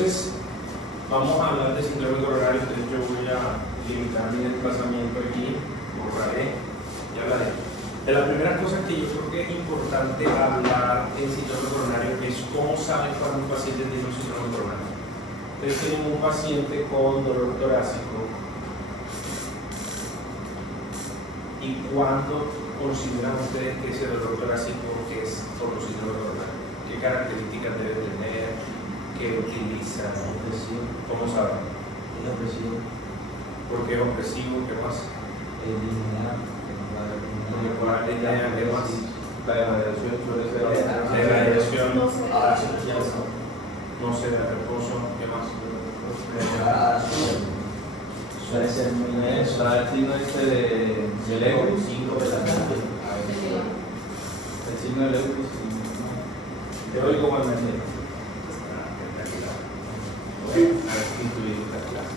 Entonces, vamos a hablar de síndrome coronario. Entonces yo voy a limitar mi desplazamiento aquí, borraré y hablaré. De las primeras cosas que yo creo que es importante hablar en síndrome coronario es cómo saben cuando un paciente tiene un síndrome coronario. Ustedes tienen un paciente con dolor torácico y cuándo consideran ustedes que ese dolor torácico es por los síndrome coronario. ¿Qué características debe tener? ¿Qué utiliza? ¿Cómo saben? Es opresivo. ¿Por qué es opresivo? ¿Qué más? Eliminar. ¿Qué más? La irradiación suele ser La irradiación. No se Ah, da. no se da reposo. ¿Qué más? Suele ser muy eso. El signo este de Lewis. 5 de la tarde. El signo de Lewis. Te oigo cuando me entiendes. Espectacular. Ok, a ver si intuí esta clase.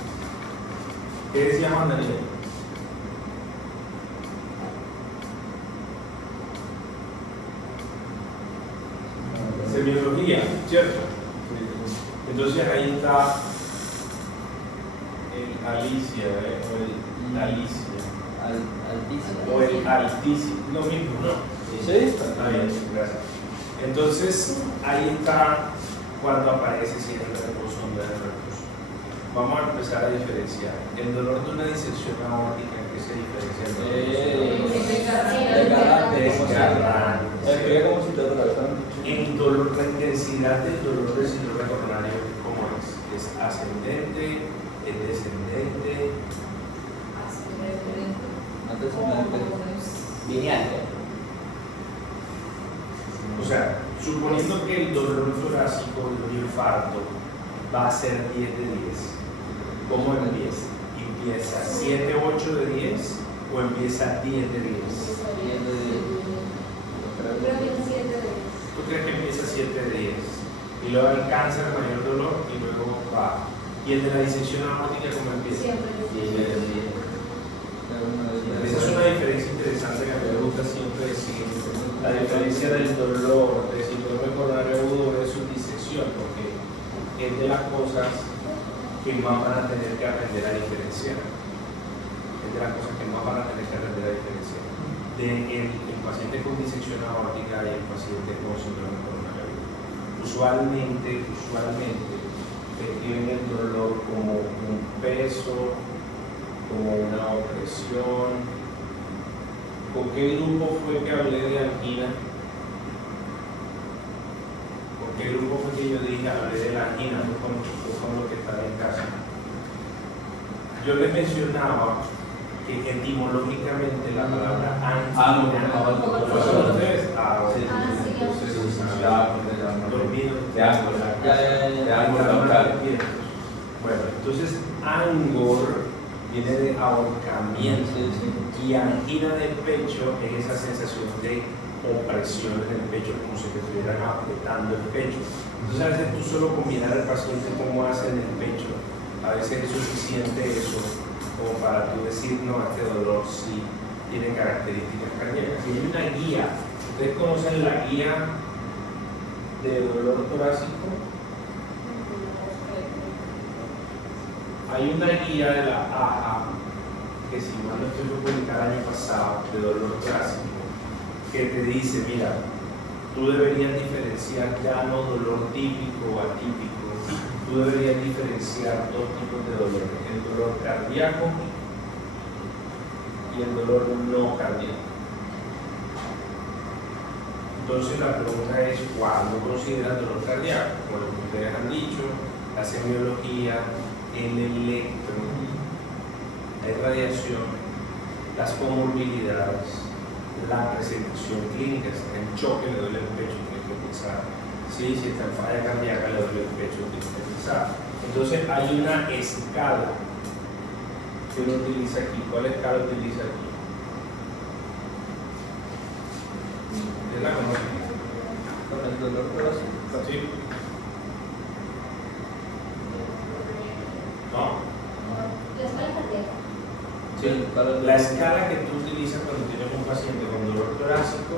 ¿Qué decía Juan Daniel? Semiología, ¿cierto? Entonces ahí está el Alicia, o el Alicia, Altísimo. o el Altísimo, lo mismo, ¿no? Sí. Está bien, gracias. Entonces ahí está cuando aparece si es el reposo o no es el reposo. Vamos a empezar a diferenciar. El dolor de una disección aórtica, ¿en qué se diferencia el dolor? Desgarrante. Explica cómo si te atravesaron. El dolor, la intensidad del dolor del síndrome coronario, ¿cómo es? ¿Es ascendente? ¿Es descendente? Lineal. O sea, suponiendo que el dolor torácico de un infarto va a ser 10 de 10, ¿cómo empieza? ¿Empieza 7, 8 de 10 o empieza 10 de 10? ¿Tú crees que empieza 7 de 10? Y luego alcanza el mayor dolor y luego va. ¿Y el de la disección aórtica cómo empieza? Esa es una diferencia interesante que a mí me gusta siempre decir. La diferencia del dolor del síndrome coronario agudo versus disección, porque es de las cosas que más van a tener que aprender a diferenciar. Es de las cosas que más van a tener que aprender a diferenciar. El paciente con disección aórtica y el paciente con síndrome coronario agudo. Usualmente describen el dolor como un peso, como una opresión. ¿Con qué grupo fue que hablé de angina? ¿Con qué grupo fue que yo dije hablé de la angina? Fue con lo que estaba en casa. Yo les mencionaba que etimológicamente la palabra angina fue con ustedes. Dormido. Bueno, entonces angor viene de ahorcamiento y angina del pecho es esa sensación de opresión en el pecho, como si te estuvieran apretando el pecho. Entonces a veces tú solo con mirar al paciente cómo hace en el pecho, a veces es suficiente eso como para tú decir, no, este dolor sí tiene características cardíacas. Y hay una guía, ¿ustedes conocen la guía de dolor torácico? Hay una guía de la AHA, que si mal no estoy publicada el año pasado, de dolor torácico, que te dice, mira, tú deberías diferenciar ya no dolor típico o atípico, tú deberías diferenciar dos tipos de dolor, el dolor cardíaco y el dolor no cardíaco. Entonces la pregunta es, ¿cuándo consideras dolor cardíaco? Por lo que ustedes han dicho, la semiología, el electro, la irradiación, las comorbilidades, la presentación clínica. Si está en choque, le duele el pecho, tiene que pensar. Sí, si está en falla cardíaca, le duele el pecho, tiene que pensar. Entonces hay una escala que uno utiliza aquí. ¿Cuál escala utiliza aquí? ¿Ustedes la conocen? Con el dolor torácico. ¿Sí? ¿No? Sí. La escala que tú utilizas cuando tienes un paciente con dolor torácico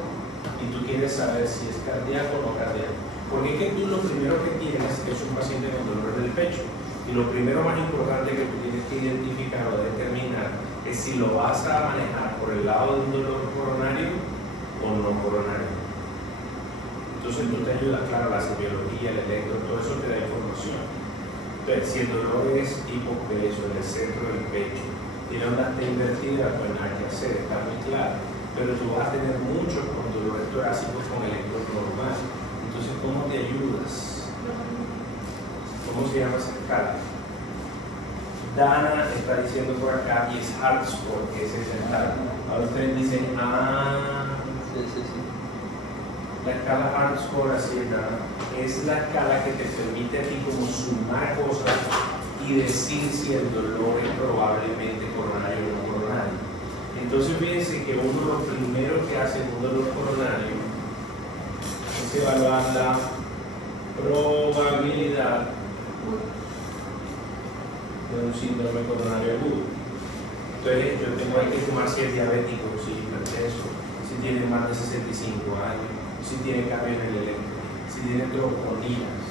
y tú quieres saber si es cardíaco o no cardíaco. Porque es que tú lo primero que tienes es un paciente con dolor del pecho. Y lo primero más importante que tú tienes que identificar o determinar es si lo vas a manejar por el lado de un dolor coronario o no coronario. Entonces tú te ayudas, claro, la semiología, el electro, todo eso te da información. Entonces, si el dolor es hipopeso en el centro del pecho, tiene una T invertida, pues nada que hacer, está muy claro. Pero tú vas a tener muchos con dolores torácicos con electro normal. Entonces, ¿cómo te ayudas? ¿Cómo se llama esa escala? Dana está diciendo por acá y es Hartscore, que es escala. Ahora ustedes dicen, Sí. la escala Hartscore así es la escala que te permite a ti como sumar cosas y decir si el dolor es probablemente coronario o no coronario. Entonces fíjense que uno de los primeros que hace un dolor coronario es evaluar la probabilidad de un síndrome coronario agudo. Entonces yo tengo que sumar si es diabético, si es hipertenso, si tiene más de 65 años, si tiene cambios en el electro, si tiene tromboninas.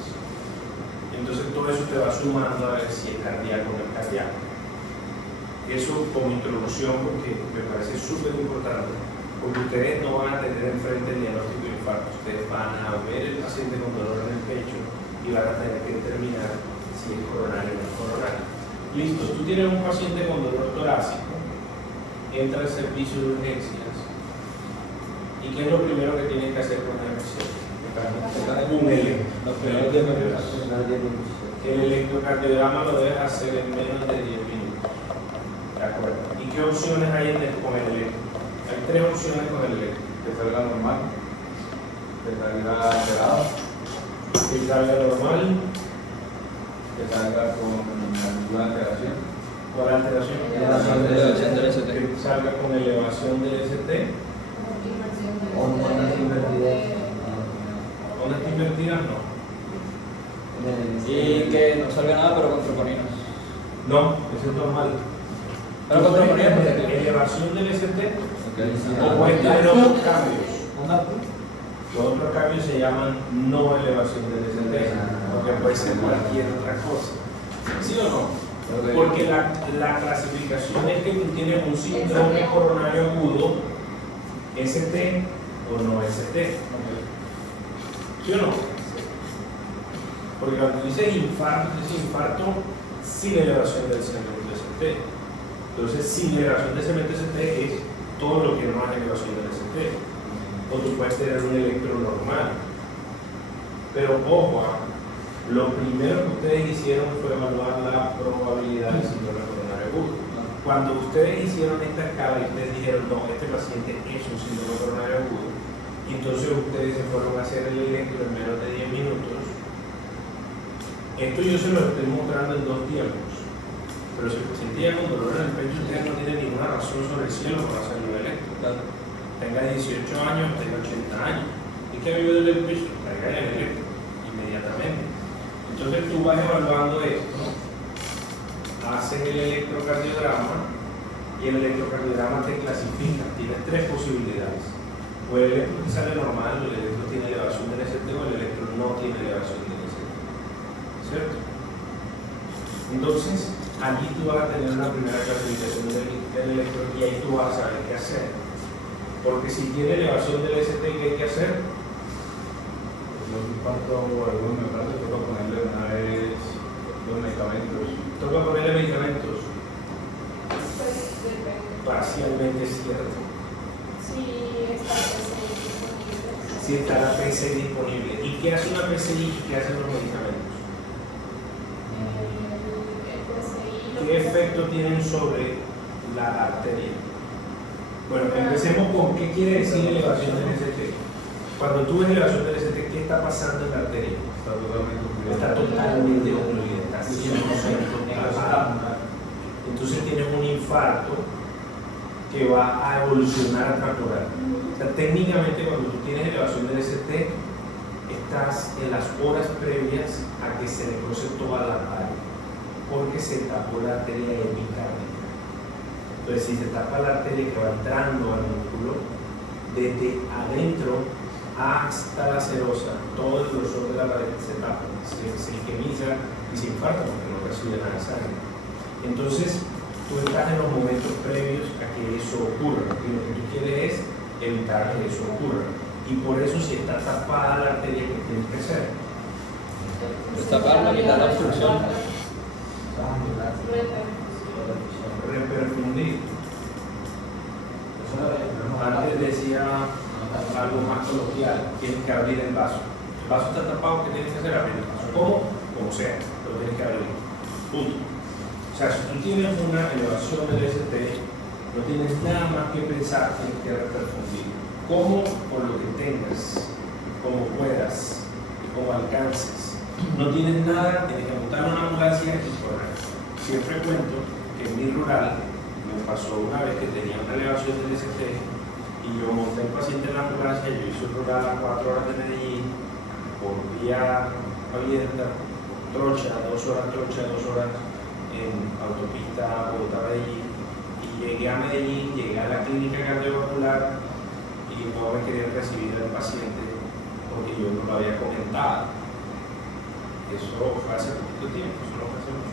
Entonces todo eso te va sumando a ver si es cardíaco o no es cardíaco. Eso como introducción porque me parece súper importante, porque ustedes no van a tener enfrente el diagnóstico de infarto, ustedes van a ver el paciente con dolor en el pecho y van a tener que determinar si es coronario o no es coronario. Listo, tú tienes un paciente con dolor torácico, entra al servicio de urgencias, ¿y qué es lo primero que tienes que hacer con el paciente? Un el electrocardiograma lo debes hacer en menos de 10 minutos. ¿De acuerdo? ¿Y qué opciones hay con el electro? Hay 3 opciones con el electro. Que salga normal, que salga alterado, Que salga normal, que salga con alguna alteración. con alteración, que salga con elevación del ST, Ondas invertidas. ondas invertidas no. Y que no salga nada, pero con troponinas. No, eso es normal. Pero con troponinas, Elevación del ST o Ok. puede tener otros cambios. Los otros cambios se llaman no elevación del ST, porque puede ser cualquier otra cosa. ¿Sí o no? Porque la clasificación es que tú tienes un síndrome coronario agudo, ST o no ST. ¿Sí o no? Porque cuando tú dices infarto sin elevación del segmento ST. Entonces, sin elevación del segmento ST es todo lo que no hay elevación del ST. O tú puedes tener un electro normal. Pero ojo, lo primero que ustedes hicieron fue evaluar la probabilidad del síndrome coronario agudo. Cuando ustedes hicieron esta escala y ustedes dijeron, no, este paciente es un síndrome coronario agudo, y entonces ustedes se fueron a hacer el electro en menos de 10 minutos, esto yo se lo estoy mostrando en 2 tiempos. Pero si el paciente llega con dolor en el pecho, usted no tiene ninguna razón sobre el cielo para hacerlo el electro. Tenga 18 años, tenga 80 años. ¿Y qué vive del pecho? Traiga el electro inmediatamente. Entonces tú vas evaluando esto, haces el electrocardiograma y el electrocardiograma te clasifica. Tienes 3 posibilidades. O el electro te sale normal, o el electro tiene elevación del ST, o el electro no tiene elevación del ST. ¿Cierto? Entonces, allí tú vas a tener una primera clasificación del electro y ahí tú vas a saber qué hacer. Porque si tiene elevación del ST, ¿qué hay que hacer? Los infartos o algún miocardio toca ponerle una vez los medicamentos. Toca ponerle medicamentos. Parcialmente cierto. Si está la PCI disponible. ¿Y qué hace una PCI y qué hacen los medicamentos? ¿Qué efecto tienen sobre la arteria? Bueno, empecemos con qué quiere decir elevación del ST. Cuando tú ves elevación del ST, ¿qué está pasando en la arteria? Está totalmente ocluida, está 100% elevada. Entonces tienes un infarto que va a evolucionar a tractorar. O sea, técnicamente cuando tú tienes elevación del ST, estás en las horas previas a que se necrose toda la arteria, porque se tapó la arteria epicárdica. Entonces, si se tapa la arteria que va entrando al músculo, desde adentro hasta la serosa, todo el grosor de la pared se tapa, se isquemiza y se infarta porque no recibe nada de sangre. Entonces, tú estás en los momentos previos a que eso ocurra y lo que tú quieres es evitar que eso ocurra. Y por eso, si está tapada la arteria, ¿qué tienes que hacer? Destaparla, quitar la obstrucción. Reperfundir. Antes decía algo más coloquial, tienes que abrir el vaso. El vaso está tapado, ¿qué tienes que hacer? Abrir el vaso. ¿Cómo? Como sea, pero tienes que abrirlo. Punto. O sea, si tú tienes una elevación del ST, no tienes nada más que pensar, tienes que reperfundir. ¿Cómo? Por lo que tengas, como puedas y como alcances. No tienes nada, tienes que montar una ambulancia y correr. Siempre cuento que en mi rural me pasó una vez que tenía una elevación del ST y yo monté al paciente en la ambulancia. Yo hice un rural a 4 horas de Medellín por vía abierta, trocha, 2 horas trocha, 2 horas en autopista Bogotá-Medellín, y llegué a Medellín, llegué a la clínica cardiovascular y no me querían recibir al paciente porque yo no lo había comentado. Eso fue hace poquito tiempo, eso no fue hace mucho.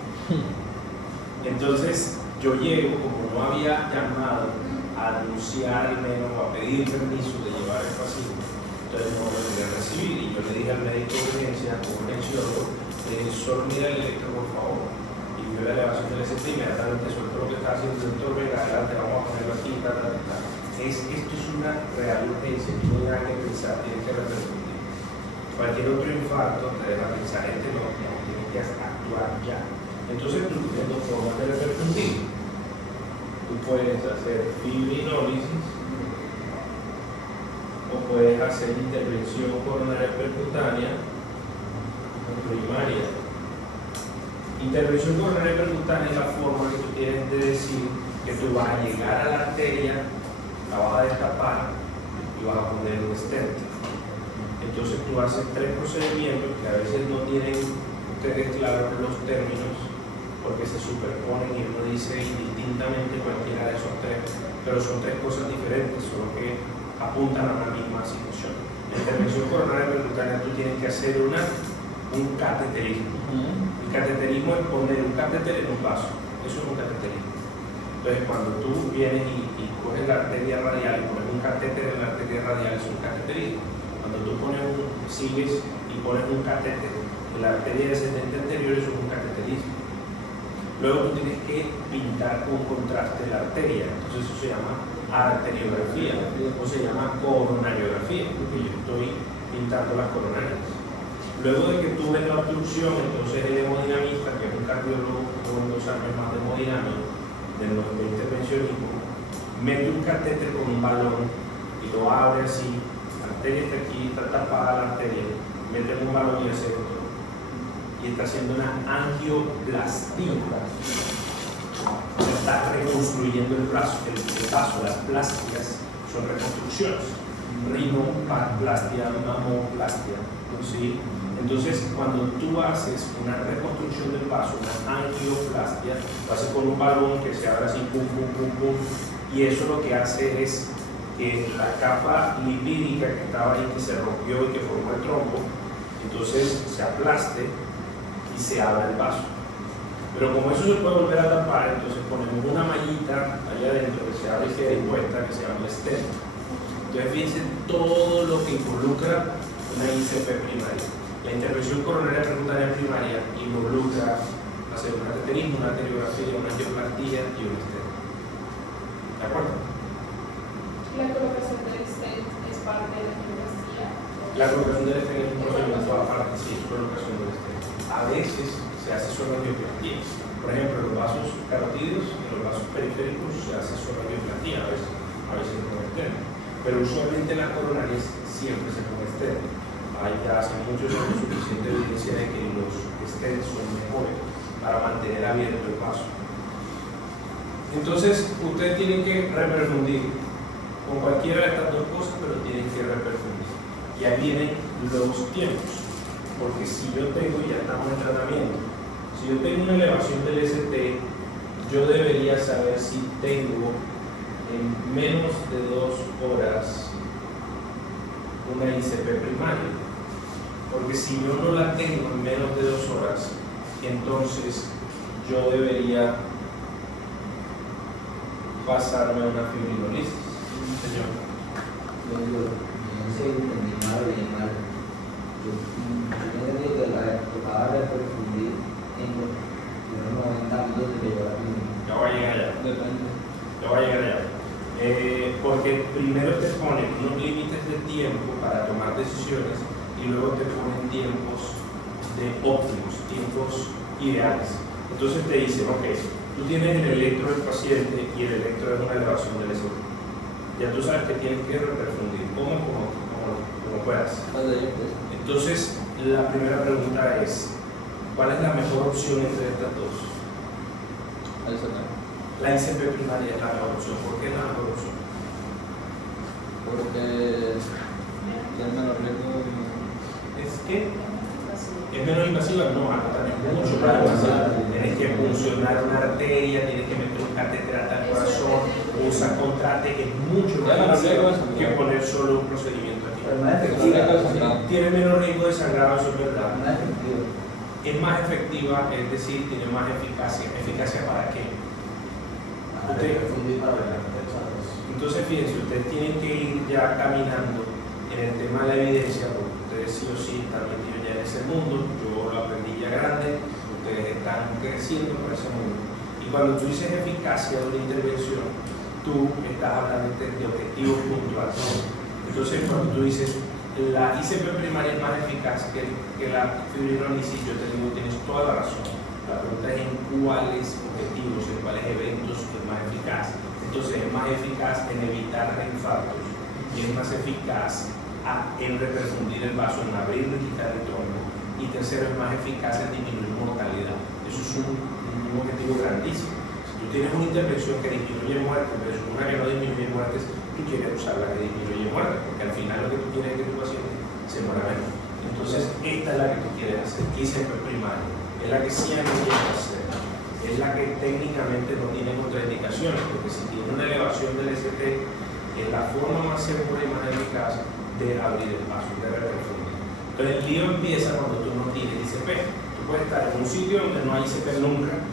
Entonces yo llego, como no había llamado a anunciar al menos o a pedir permiso de llevar al paciente, entonces no me quería recibir, y yo le dije al médico de urgencia, como urgenciólogo, solo mira el electro por favor. Y vio la elevación del ST, inmediatamente soltó lo que está haciendo el doctor, venga adelante, vamos a ponerlo aquí, Esto es una real urgencia, no hay nada que pensar, tienes que repercutir. Cualquier otro infarto te deja pensar, no, tienes que actuar ya. Entonces tú tienes dos formas de repercutir. Tú puedes hacer fibrinólisis o puedes hacer intervención coronaria percutánea primaria. Intervención coronaria percutánea es la forma que tú tienes de decir que tú vas a llegar a la arteria, la vas a destapar y vas a poner un stent. Entonces tú haces 3 procedimientos que a veces no tienen ustedes claros los términos porque se superponen y uno dice indistintamente cualquiera de esos 3, pero son 3 cosas diferentes, solo que apuntan a una misma situación. En intervención coronaria percutánea tú tienes que hacer un cateterismo. El cateterismo es poner un catéter en un vaso, eso es un cateterismo. Entonces cuando tú vienes y coges la arteria radial y pones un catéter en la arteria radial, es un cateterismo. Cuando tú sigues y pones un catéter en la arteria descendente anterior, eso es un cateterismo. Luego tú tienes que pintar con contraste la arteria, entonces eso se llama arteriografía o se llama coronariografía, porque yo estoy pintando las coronarias. Luego de que tú ves la obstrucción, entonces el hemodinamista, que es un cardiólogo con 2 años más de hemodinámica, de intervencionismo, mete un catéter con un balón y lo abre así. La arteria está aquí, está tapada la arteria, mete un balón y hace otro. Y está haciendo una angioplastía. Está reconstruyendo el vaso. Las plásticas son reconstrucciones. Rinoplastia, mamoplastia. ¿Sí? Entonces, cuando tú haces una reconstrucción del vaso, una angioplastia, lo haces con un balón que se abre así, pum, pum, pum, pum, y eso lo que hace es que la capa lipídica que estaba ahí, que se rompió y que formó el trombo, entonces se aplaste y se abra el vaso. Pero como eso se puede volver a tapar, entonces ponemos una mallita allá adentro que se abre y queda impuesta, que se llama el stent. Entonces fíjense todo lo que involucra una ICP primaria. La intervención coronaria percutánea primaria involucra hacer un cateterismo, una arteriografía, una angioplastía y un stent. ¿De acuerdo? La colocación del stent es parte de la angioplastía. La colocación del stent es un procedimiento aparte, sí, colocación del stent. A veces se hace solo angioplastía. Por ejemplo, en los vasos carotídeos y en los vasos periféricos se hace solo angioplastía, a veces con stent. Pero usualmente en las coronarias siempre se pone stent. Hay ya hace muchos años suficiente evidencia de que los stents son mejores para mantener abierto el vaso. Entonces, ustedes tienen que reperfundir con cualquiera de estas 2 cosas, pero tienen que reperfundir. Y ahí vienen los tiempos, porque si yo tengo, ya estamos en tratamiento, si yo tengo una elevación del ST, yo debería saber si tengo en menos de 2 horas una ICP primaria. Porque si yo no la tengo en menos de 2 horas, entonces yo debería pasarme a una fibrinolisis. Señor. No sé, entendí mal, bien mal. Yo digo que la tocaba repercutir en los 90 minutos de que yo la vi. Ya voy a llegar allá. Depende. Ya voy a llegar allá. Porque primero te ponen unos límites de tiempo para tomar decisiones y luego te ponen tiempos de óptimos, tiempos ideales. Entonces te dicen, ok, tú tienes el electro del paciente y el electro es una elevación del ST. Ya tú sabes que tienes que reperfundir como puedas. Entonces, la primera pregunta es, ¿cuál es la mejor opción entre estas dos? Ahí se ve. La ICP primaria es la mejor opción. ¿Por qué es la mejor opción? Porque tiene menos riesgo. Es que es menos invasiva, no, también es mucho más invasiva. Tienes que funcionar una arteria, tienes que meter un catéter hasta el corazón, un sacontrate, es mucho más invasivo que poner solo un procedimiento aquí. Pero más efectiva. Tiene menos riesgo de sangrado, eso es verdad. Más efectiva. Es más efectiva, es decir, tiene más eficacia. ¿Eficacia para qué? Entonces, fíjense, ustedes tienen que ir ya caminando en el tema de la evidencia, porque ustedes sí o sí están metidos ya en ese mundo. Yo lo aprendí ya grande, ustedes están creciendo por ese mundo. Y cuando tú dices eficacia de una intervención, tú estás hablando de objetivos puntuales. Entonces, cuando tú dices la ICP primaria es más eficaz que la fibrinolisis, yo te digo, tienes toda la razón. La pregunta es en cuáles objetivos, en cuáles eventos es más eficaz. Entonces es más eficaz en evitar infartos y es más eficaz en reperfundir el vaso, en abrir y quitar el trombo. Y tercero, es más eficaz en disminuir mortalidad. Eso es un objetivo grandísimo. Si tú tienes una intervención que disminuye muertes, pero una que no disminuye muertes, tú quieres usar la que disminuye muertes, porque al final lo que tú quieres es que tu paciente se muera menos. Entonces esta es la que tú quieres hacer, ICP primaria. Es la que siempre tienes que hacer, es la que técnicamente no tiene contraindicaciones, porque si tiene una elevación del ST, es la forma más segura y más eficaz de abrir el vaso, de reperfundir. Entonces el lío empieza cuando tú no tienes ICP. Tú puedes estar en un sitio donde no hay ICP nunca,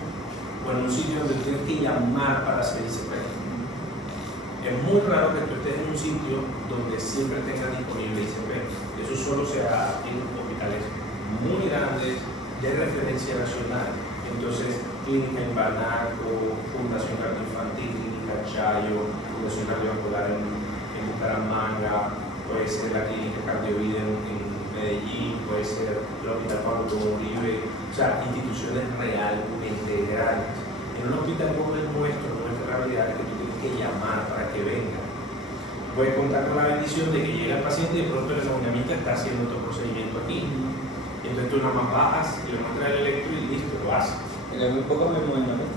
o en un sitio donde tienes que llamar para hacer ICP. Es muy raro que tú estés en un sitio donde siempre tengas disponible ICP. Eso solo se da en hospitales muy grandes, de referencia nacional. Entonces, Clínica Invanaco, Fundación Cardioinfantil, Clínica Chayo, Fundación Cardiovascular en Bucaramanga, puede ser la Clínica Cardiovida en Medellín, puede ser el Hospital Pablo Uribe, o sea, instituciones realmente grandes. En un hospital como el nuestro, no es la realidad que tú tienes que llamar para que venga. Puedes contar con la bendición de que llega el paciente y de pronto el neumonamista está haciendo otro procedimiento aquí. Entonces tú nada más bajas y le muestras el electro y listo, lo haces. Y hay muy pocos movimientos.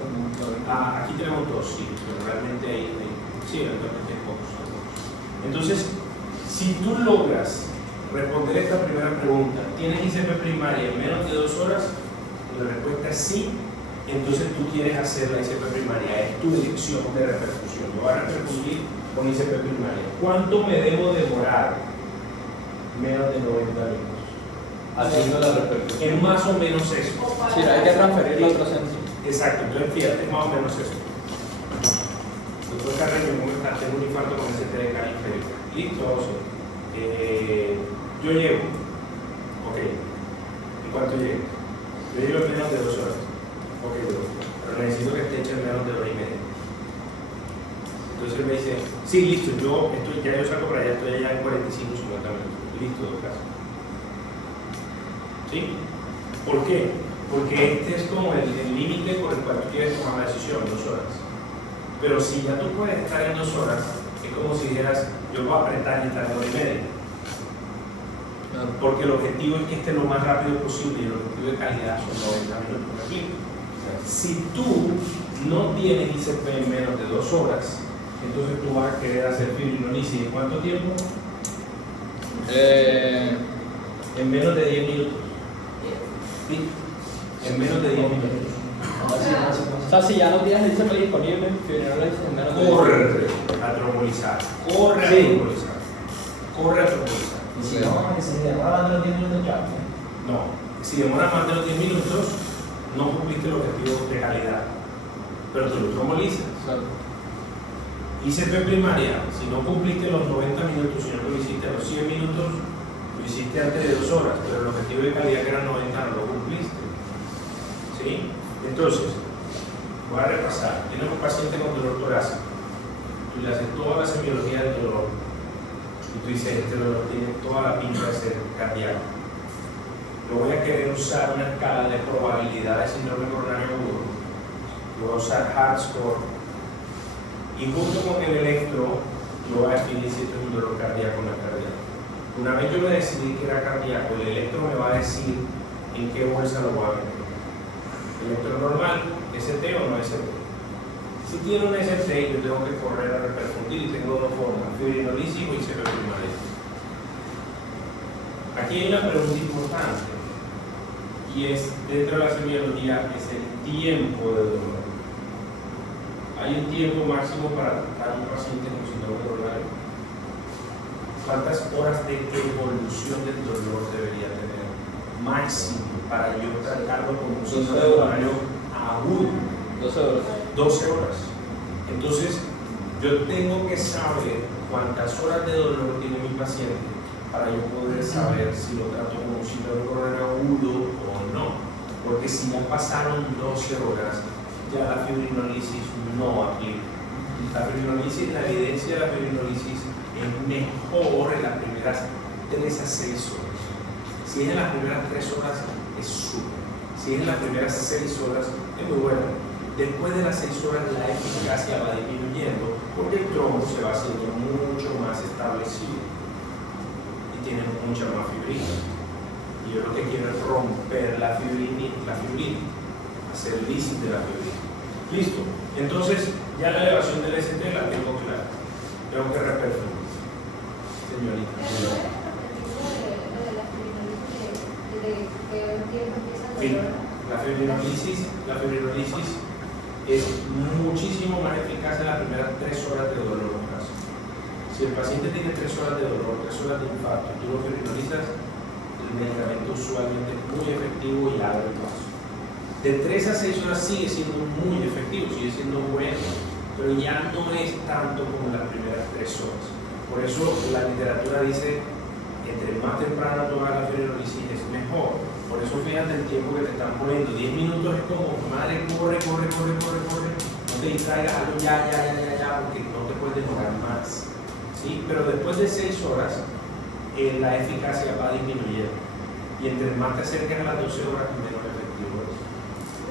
Aquí tenemos dos, sí, pero realmente sí, actualmente hay pocos. Entonces, si tú logras responder esta primera pregunta, ¿tienes ICP primaria en menos de 2 horas? La respuesta es sí. Entonces tú quieres hacer la ICP primaria, es tu elección de repercusión. Yo voy a repercutir con ICP primaria. ¿Cuánto me debo demorar? Menos de 90 minutos. Haciendo la repercusión. Es más o menos eso. Sí, hay que transferirlo a otro centro. Exacto, entonces fíjate, es más o menos eso. Doctor Carreño, ¿cómo estás? Tengo un infarto con ST de cara inferior. Listo, José. Yo llego. Ok. ¿En cuánto llego? Yo llego en menos de 2 horas. Ok, doctor. Pero necesito que esté hecho en menos de 1 hora y media. Entonces él me dice, sí, listo, ya yo saco para allá, estoy allá en 45, 50 minutos. Listo, doctor. ¿Sí? ¿Por qué? Porque este es como el límite por el cual tú quieres tomar la decisión, 2 horas. Pero si ya tú puedes estar en 2 horas, es como si dijeras, yo voy a apretar y estar en 1 hora y media. Porque el objetivo es que esté lo más rápido posible y el objetivo de calidad son 90 minutos. ¿Me explico? Si tú no tienes ICP en menos de 2 horas, entonces tú vas a querer hacer fibrinolisis. ¿En cuánto tiempo? En menos de 10 minutos. ¿Sí? En menos de 10 minutos. O sea, si ya no tienes el ICP disponible, fibrinolisis en menos de... Corre a trombolizar. Corre a trombolizar. Corre a trombolizar. Y si no, si demora más de los 10 minutos ya. no, si demora más de los 10 minutos, no cumpliste el objetivo de calidad, pero tú lo trombolices. ICP primaria, si no cumpliste los 90 minutos, si no lo hiciste a los 100 minutos, lo hiciste antes de 2 horas, pero el objetivo de calidad que era 90 no lo cumpliste. ¿Sí? Entonces, voy a repasar. Tienes un paciente con dolor torácico, tú le haces toda la semiología del dolor, y tú dices, este dolor tiene toda la pinta de ser cardíaco. Yo voy a querer usar una escala de probabilidad de síndrome coronario agudo. Yo voy a usar HeartScore. Y junto con el electro, yo voy a definir si esto es un dolor cardíaco o no es cardíaco. Una vez yo me decidí que era cardíaco, el electro me va a decir en qué bolsa lo voy a meter. Electro normal, ST o no ST. Si tiene un ST, yo tengo que correr a repercutir y tengo dos formas, fibrinolisis o ICP primaria. Aquí hay una pregunta importante y es, dentro de la semiología, es el tiempo de dolor. Hay un tiempo máximo para tratar un paciente con síndrome coronario. ¿Cuántas horas de evolución del dolor debería tener? Máximo para yo tratarlo como un síndrome coronario agudo. 12 horas. 12 horas. Entonces, yo tengo que saber cuántas horas de dolor tiene mi paciente para yo poder saber si lo trato como un síndrome coronario agudo o no. Porque si ya pasaron 12 horas, ya la fibrinolisis no aplica. La fibrinolisis, la evidencia de la fibrinolisis es mejor en las primeras 3 a 6 horas. Si es en las primeras 3 horas, es súper. Si es en las primeras 6 horas, es muy bueno. Después de las 6 horas, la eficacia va disminuyendo porque el trombo se va haciendo mucho más establecido y tiene mucha más fibrina. Y yo lo que quiero es romper la fibrina, hacer lisis de la fibrina. Listo. Entonces, ya la elevación del ST la tengo clara. Tengo que repercutir. Señorita. La fibrinolisis es muchísimo más eficaz en las primeras 3 horas de dolor en caso. Si el paciente tiene 3 horas de dolor, 3 horas de infarto, y tú lo fibrinolizas, el medicamento usualmente es muy efectivo y abre el paso. De 3 a 6 horas sigue siendo muy efectivo, sigue siendo bueno, pero ya no es tanto como en las primeras 3 horas. Por eso la literatura dice, entre más temprano tomar la fibrinolisis es mejor. Por eso fíjate el tiempo que te están poniendo. 10 minutos es como, madre, corre, no te distraigas, hazlo ya, porque no te puedes demorar más. ¿Sí? Pero después de 6 horas, la eficacia va disminuyendo. Y entre más te acerques a las 12 horas, menos efectivo es.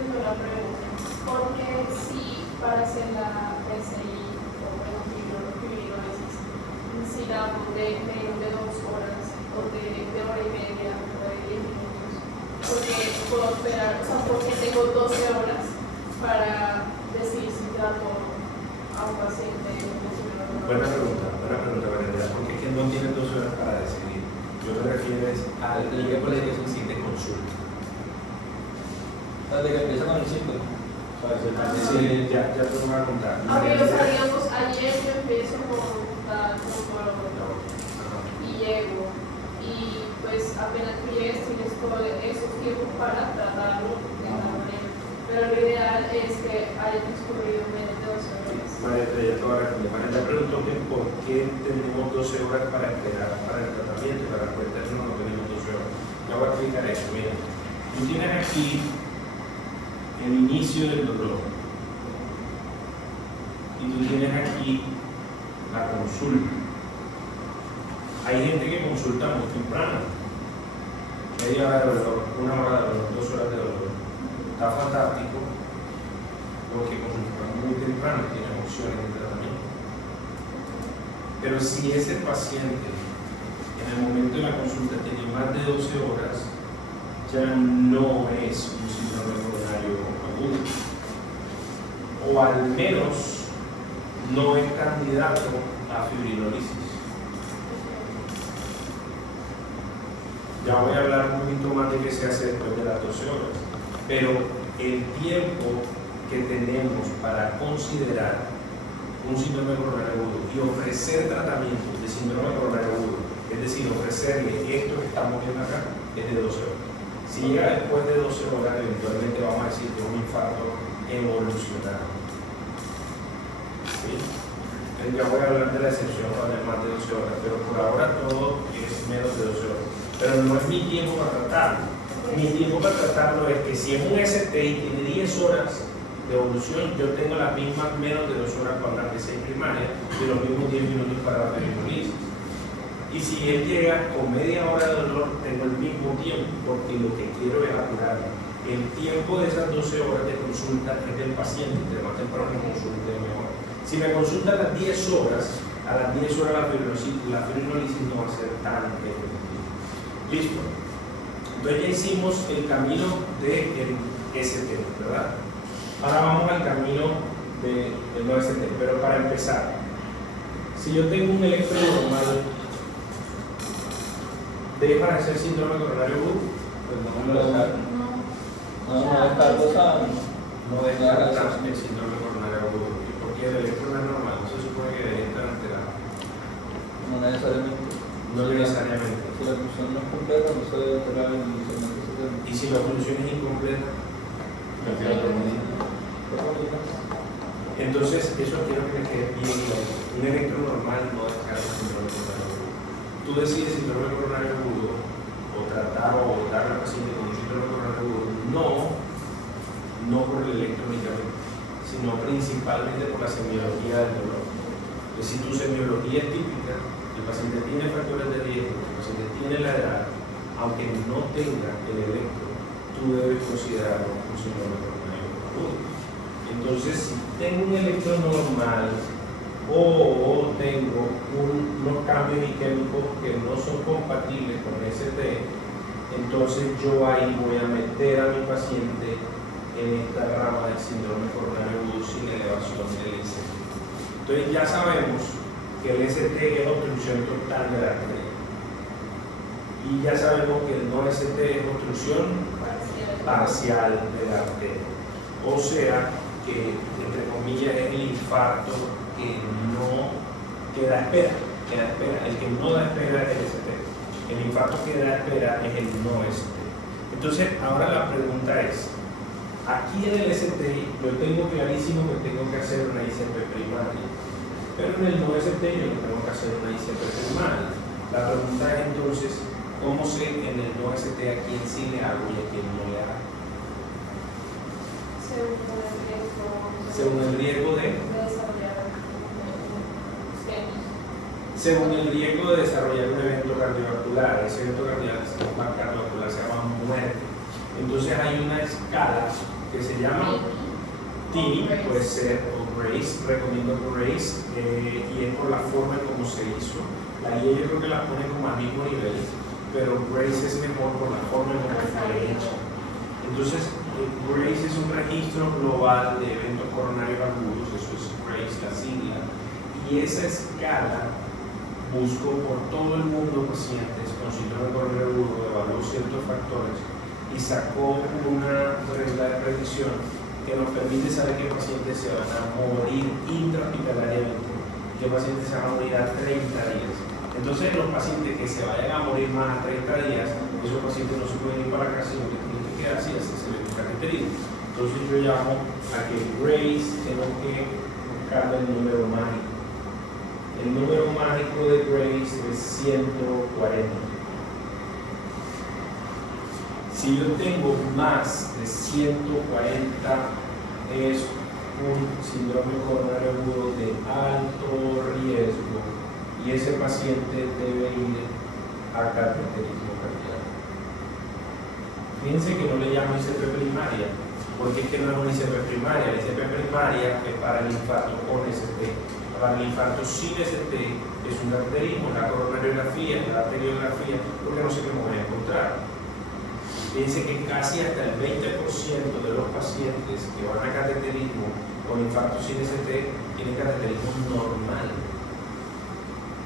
Tengo una pregunta. Porque si para hacer la PCI o fibrinolisis necesitamos de menos de 2 horas o de hora y media o de 10 minutos, porque puedo esperar, o sea, porque tengo 12 horas para decir si trato a un paciente. Buena pregunta, Valeria, porque es que no tienes 12 horas para decidir. Yo te refieres al nivel por el que se insiste consulta. Desde que empieza con el síntoma. Sí, ya te lo voy a contar. A ver, o sea, digamos, ayer yo empiezo con tal, y llego, y pues apenas que llegues tienes todos esos tiempos para tratarlo de la manera. Pero lo ideal es que haya transcurrido menos de 12 horas. María, ya te voy a responder. María preguntó que por qué tenemos 12 horas para esperar para el tratamiento, y la respuesta es no tenemos 12 horas. Ya voy a explicar esto. Mira, tú tienes aquí el inicio del dolor y tú tienes aquí la consulta. Hay gente que consulta muy temprano, media hora de dolor, 1 hora de dolor, 2 horas de dolor. Está fantástico porque consulta muy temprano y tiene opciones de tratamiento. Pero si ese paciente en el momento de la consulta tiene más de 12 horas, ya no es un síndrome coronario agudo, o al menos no es candidato a fibrinolisis. Ya voy a hablar un poquito más de qué se hace después de las 12 horas, pero el tiempo que tenemos para considerar un síndrome coronario agudo y ofrecer tratamientos de síndrome coronario agudo Es decir, ofrecerle esto que estamos viendo acá es de 12 horas. Si llega después de 12 horas, eventualmente vamos a decir que es un infarto evolucionado. ¿Sí? Ya voy a hablar de la excepción cuando es más de 12 horas, pero por ahora todo es menos de 12 horas. Pero no es mi tiempo para tratarlo. Mi tiempo para tratarlo es que si es un ST y tiene 10 horas de evolución, yo tengo las mismas menos de 2 horas para la PCI primaria y los mismos 10 minutos para la peritonitis. Y si él llega con media hora de dolor, tengo el mismo tiempo, porque lo que quiero es apurarlo. El tiempo de esas 12 horas de consulta es del paciente, entre más temprano me consulte mejor. Si me consulta a las 10 horas, a las 10 horas la fibrinolisis no va a ser tan efectiva. Listo. Entonces ya hicimos el camino del ST, ¿verdad? Ahora vamos al camino del no ST, pero para empezar, si yo tengo un electro normal de parecer síndrome coronario agudo, Pues no me lo descarto. No descarto, ¿sabes? no descarta el síndrome coronario agudo, porque el electro no es normal, no se supone que debería estar alterado. No necesariamente. No necesariamente. Si la función no es completa, no se debe alterar el segmento sistema. Y si la función es incompleta, entonces eso quiero que me quede bien claro. Un electro normal no descarta el síndrome coronario agudo. Tú decides síndrome coronario agudo o tratar o dar a la paciente con un síndrome coronario agudo, no por el electro únicamente, sino principalmente por la semiología del dolor. Entonces, si tu semiología es típica, el paciente tiene factores de riesgo, el paciente tiene la edad, aunque no tenga el electro, tú debes considerarlo un síndrome coronario agudo. Entonces, si tengo un electro normal o tengo unos cambios isquémicos que no son compatibles con ST, entonces yo ahí voy a meter a mi paciente en esta rama del síndrome coronario agudo sin elevación del ST. Entonces ya sabemos que el ST es obstrucción total de la arteria. Y ya sabemos que el no ST es obstrucción parcial de la arteria. O sea que, entre comillas, es el infarto que da espera. El que no da espera es el ST. El infarto que da espera es el no ST. Entonces, ahora la pregunta es, aquí en el ST yo tengo clarísimo que tengo que hacer una ICP primaria, pero en el no ST yo no tengo que hacer una ICP primaria. La pregunta es entonces, ¿cómo sé en el no ST a quién sí le hago y a quién no le hago? Según el riesgo de desarrollar un evento cardiovascular. Ese evento cardiovascular se llama muerte. Entonces hay una escala que se llama TIMI, puede ser, o GRACE, recomiendo GRACE, y es por la forma en cómo se hizo. La guía yo creo que la pone como al mismo nivel, pero GRACE es mejor por la forma en cómo fue hecha. Entonces, GRACE es un registro global de eventos coronarios agudos, eso es GRACE, la sigla, y esa escala buscó por todo el mundo pacientes con síndrome coronario agudo, evaluó ciertos factores y sacó una regla de predicción que nos permite saber qué pacientes se van a morir intrahospitalariamente, qué pacientes se van a morir a 30 días. Entonces, los pacientes que se vayan a morir más a 30 días, esos pacientes no se pueden ir para casa, sino que tienen que quedar así, hasta se les cateterismo. Entonces, yo llamo a que GRACE tengo que buscarle el número mágico. El número mágico de GRACE es 140. Si yo tengo más de 140, es un síndrome coronario agudo de alto riesgo y ese paciente debe ir a cateterismo cardíaco. Fíjense que no le llamo ICP primaria, porque es que no es una ICP primaria. La ICP primaria es para el infarto con ST. Para el infarto sin ST es un cateterismo, la coronariografía, la arteriografía, porque no sé qué me voy a encontrar. Fíjense que casi hasta el 20% de los pacientes que van a cateterismo con infarto sin ST tienen cateterismo normal.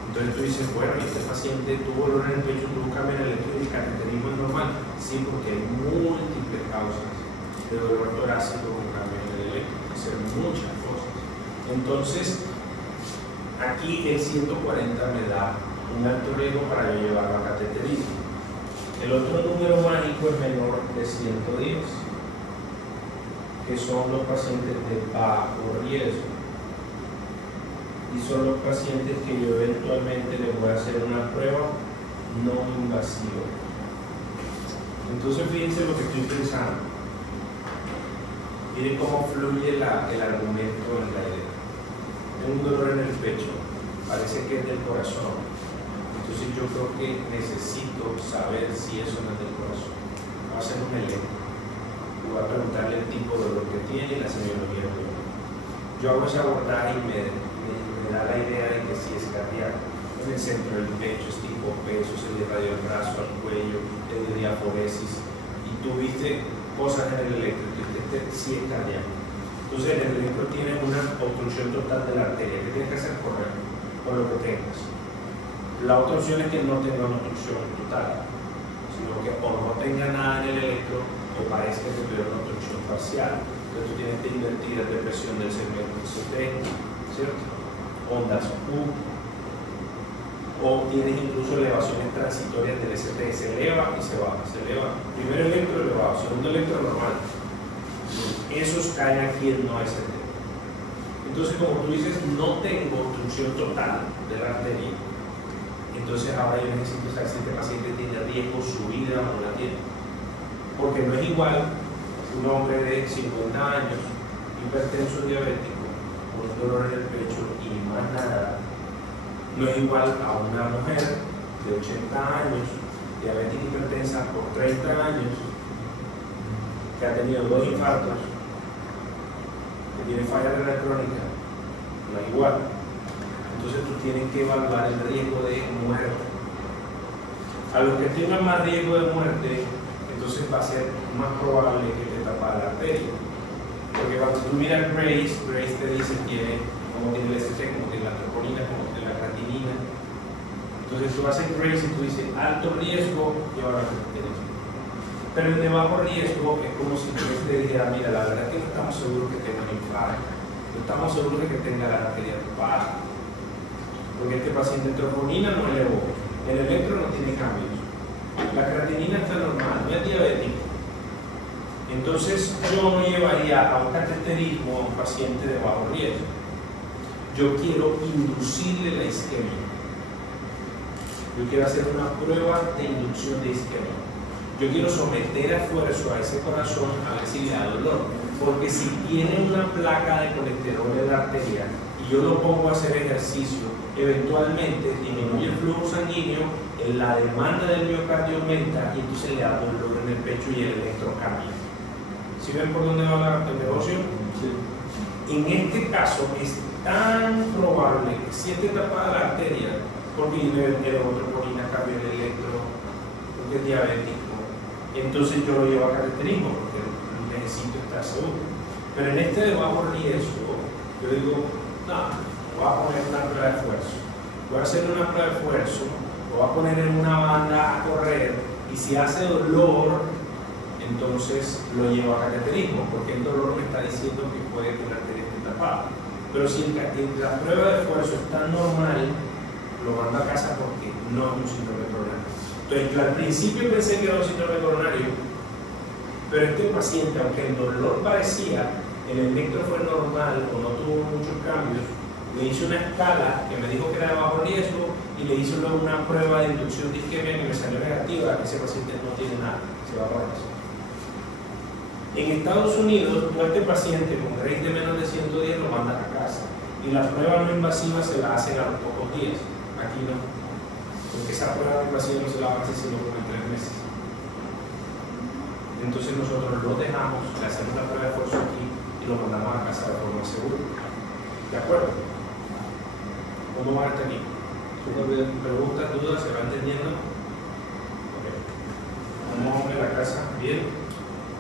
Entonces tú dices, bueno, este paciente tuvo dolor en el pecho, tuvo cambio en el electro y el cateterismo es normal. Sí, porque hay múltiples causas de dolor torácico con cambio en el electro, pueden ser muchas cosas. Entonces, aquí el 140 me da un alto riesgo para yo llevarlo a cateterismo. El otro número mágico es menor de 110, que son los pacientes de bajo riesgo. Y son los pacientes que yo eventualmente les voy a hacer una prueba no invasiva. Entonces fíjense lo que estoy pensando. Miren cómo fluye el argumento en la idea. Tengo un dolor en el pecho, parece que es del corazón. Entonces yo creo que necesito saber si eso no es del corazón. Voy a hacer un electro. Voy a preguntarle el tipo de dolor que tiene y la semiología del dolor. Yo hago ese abordaje y me da la idea de que sí es cardíaco. En el centro del pecho es tipo peso, se le irradia el brazo al cuello, le dio diaforesis. Y tú viste cosas en el electro, este sí es cardíaco. Entonces el electro tiene una obstrucción total de la arteria. ¿Qué tienes que hacer? Correr con lo que tengas. La otra opción es que no tenga una obstrucción total, sino que o no tenga nada en el electro o parezca que tuviera una obstrucción parcial. Entonces tú tienes que invertir la depresión del segmento CT, ¿cierto? Ondas U, o tienes incluso elevaciones transitorias del ST, se eleva y se baja, se eleva. Primer electro elevado, segundo electro normal. Esos caen aquí en no ST. Entonces, como tú dices, no tengo obstrucción total de la arteria. Entonces ahora yo necesito saber si este paciente tiene riesgo su vida o no la tiene. Porque no es igual un hombre de 50 años, hipertenso diabético, con dolor en el pecho y más nada. No es igual a una mujer de 80 años, diabética hipertensa por 30 años, que ha tenido 2 infartos, que tiene falla renal crónica, no es igual. Entonces tú tienes que evaluar el riesgo de muerte. A los que tengan más riesgo de muerte, entonces va a ser más probable que te tapa la arteria. Porque cuando tú miras Grace te dice cómo tiene el ST, cómo tiene la troponina, cómo tiene la creatinina. Entonces tú haces Grace y tú dices alto riesgo, llevar a cateterismo. Pero el de bajo riesgo es como si te dijera, mira, la verdad es que no estamos seguros que tenga un infarto, no estamos seguros de que tenga la arteria tapada. Porque este paciente troponina no elevó, el electro no tiene cambios, la creatinina está normal, no es diabético. Entonces yo no llevaría a un cateterismo a un paciente de bajo riesgo. Yo quiero inducirle la isquemia. Yo quiero hacer una prueba de inducción de isquemia. Yo quiero someter a esfuerzo a ese corazón a ver si le da dolor. Porque si tiene una placa de colesterol en la arteria y yo lo pongo a hacer ejercicio, eventualmente disminuye el flujo sanguíneo, la demanda del miocardio aumenta y entonces le da dolor en el pecho y el electro cambia. ¿Sí ven por dónde va el negocio? Sí. En este caso es tan probable que si esté tapada la arteria, porque el otro porina cambia el electro, porque es diabético, entonces yo lo llevo a cateterismo porque necesito estar seguro. Pero en este de bajo riesgo, yo digo, no, voy a poner una prueba de esfuerzo. Voy a hacer una prueba de esfuerzo, lo voy a poner en una banda a correr y si hace dolor, entonces lo llevo a cateterismo, porque el dolor me está diciendo que puede que la arteria esté tapada. Pero si la prueba de esfuerzo está normal, lo mando a casa porque no es un síndrome coronario. Entonces, al principio pensé que era un síndrome coronario, pero este paciente, aunque el dolor parecía, el electro fue normal o no tuvo muchos cambios, le hice una escala que me dijo que era de bajo riesgo y le hice luego una prueba de inducción de isquemia que me salió negativa, que ese paciente no tiene nada, se va para eso. En Estados Unidos, tú a este paciente con Grace de menos de 110 lo mandas a casa y la prueba no invasiva se la hacen a los pocos días. Aquí no, porque esa prueba no invasiva no se la hace sino como en 3 meses. Entonces nosotros lo dejamos, le hacemos la prueba de esfuerzo aquí y lo mandamos a casa de forma segura. ¿De acuerdo? ¿Cómo va hasta aquí? ¿Preguntas, dudas? ¿Se va entendiendo? Okay. Vamos a la casa. Bien.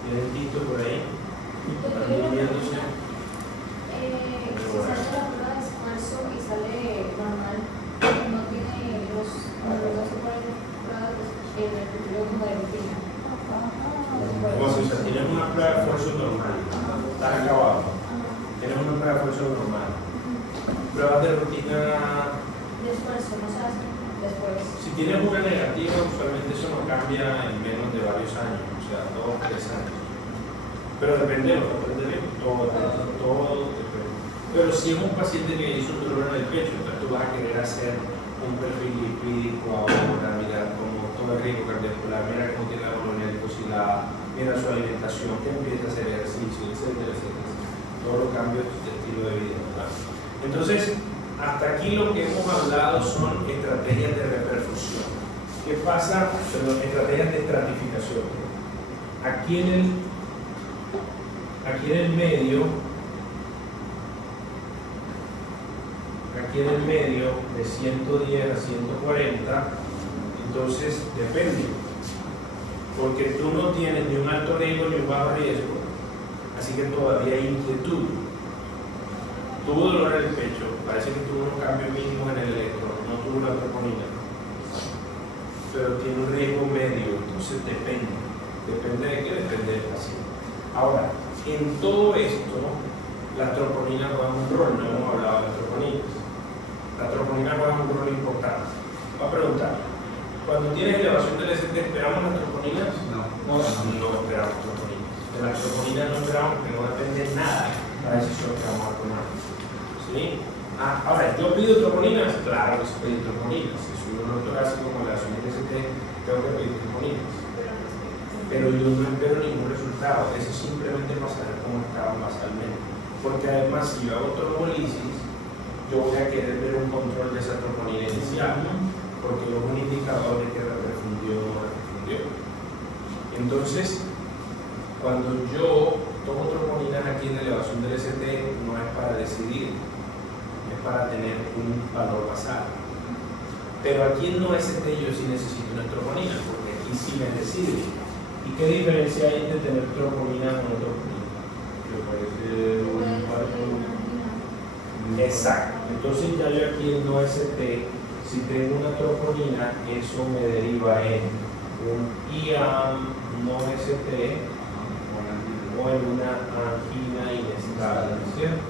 ¿Tienen listo por ahí? ¿Están durmiéndose? Si sale la prueba de esfuerzo y sale normal, no tiene los no se pueden pruebas en el futuro como de rutina. Como si tienes una prueba de esfuerzo normal, estás acabado, tienes una prueba de esfuerzo normal. Pruebas de rutina De esfuerzo, no se hace. de después. Si tienes una negativa, usualmente eso no cambia en menos de varios años, o sea, 2 o 3 años. Pero depende de lo que aprendes, todo depende. Pero si es un paciente que hizo un dolor en el pecho, entonces tú vas a querer hacer un perfil lipídico ahora, mirar cómo todo el riesgo cardiovascular, mira cómo tiene la colonia glicosida, mira su alimentación, que empieza a hacer ejercicio, etcétera, etcétera. Todos los cambios de estilo de vida, ¿verdad? Entonces, hasta aquí lo que hemos hablado son estrategias de reperfusión. ¿Qué pasa? Perdón, estrategias de estratificación. Aquí en el medio, de 110 a 140, entonces depende. Porque tú no tienes ni un alto riesgo ni un bajo riesgo, así que todavía hay inquietud. Tuvo dolor en el pecho, parece que tuvo unos cambios mínimos en el electro, no tuvo una troponina, pero tiene un riesgo medio, entonces depende. ¿Depende de qué? Depende del paciente. Ahora, en todo esto, las troponinas juegan un rol, no hemos hablado de las troponinas. Las troponinas juegan un rol importante. Va a preguntar, cuando tienes elevación del ST, ¿esperamos las troponinas? No esperamos troponinas. De las troponinas no esperamos porque no depende de nada de la decisión que vamos a tomar. ¿Sí? Ahora, ¿yo pido troponinas? Claro que se pide troponinas. Si soy un dolor torácico con elevación del ST, tengo que pedir troponinas. Pero yo no espero ningún resultado, eso simplemente para saber cómo estaba basalmente. Porque además, si yo hago trombolisis, yo voy a querer ver un control de esa troponina inicial, porque es un indicador de que refundió o no refundió. Entonces, cuando yo tomo troponinas aquí en elevación del ST, no es para decidir, es para tener un valor basal. Pero aquí en no ST yo sí necesito una troponina, porque aquí sí me decide. ¿Y qué diferencia hay entre tener troponina o no troponina? Que parece un infarto. Exacto. Entonces ya yo aquí en no ST, si tengo una troponina, eso me deriva en un IAM no ST o en una angina inestable, ¿cierto?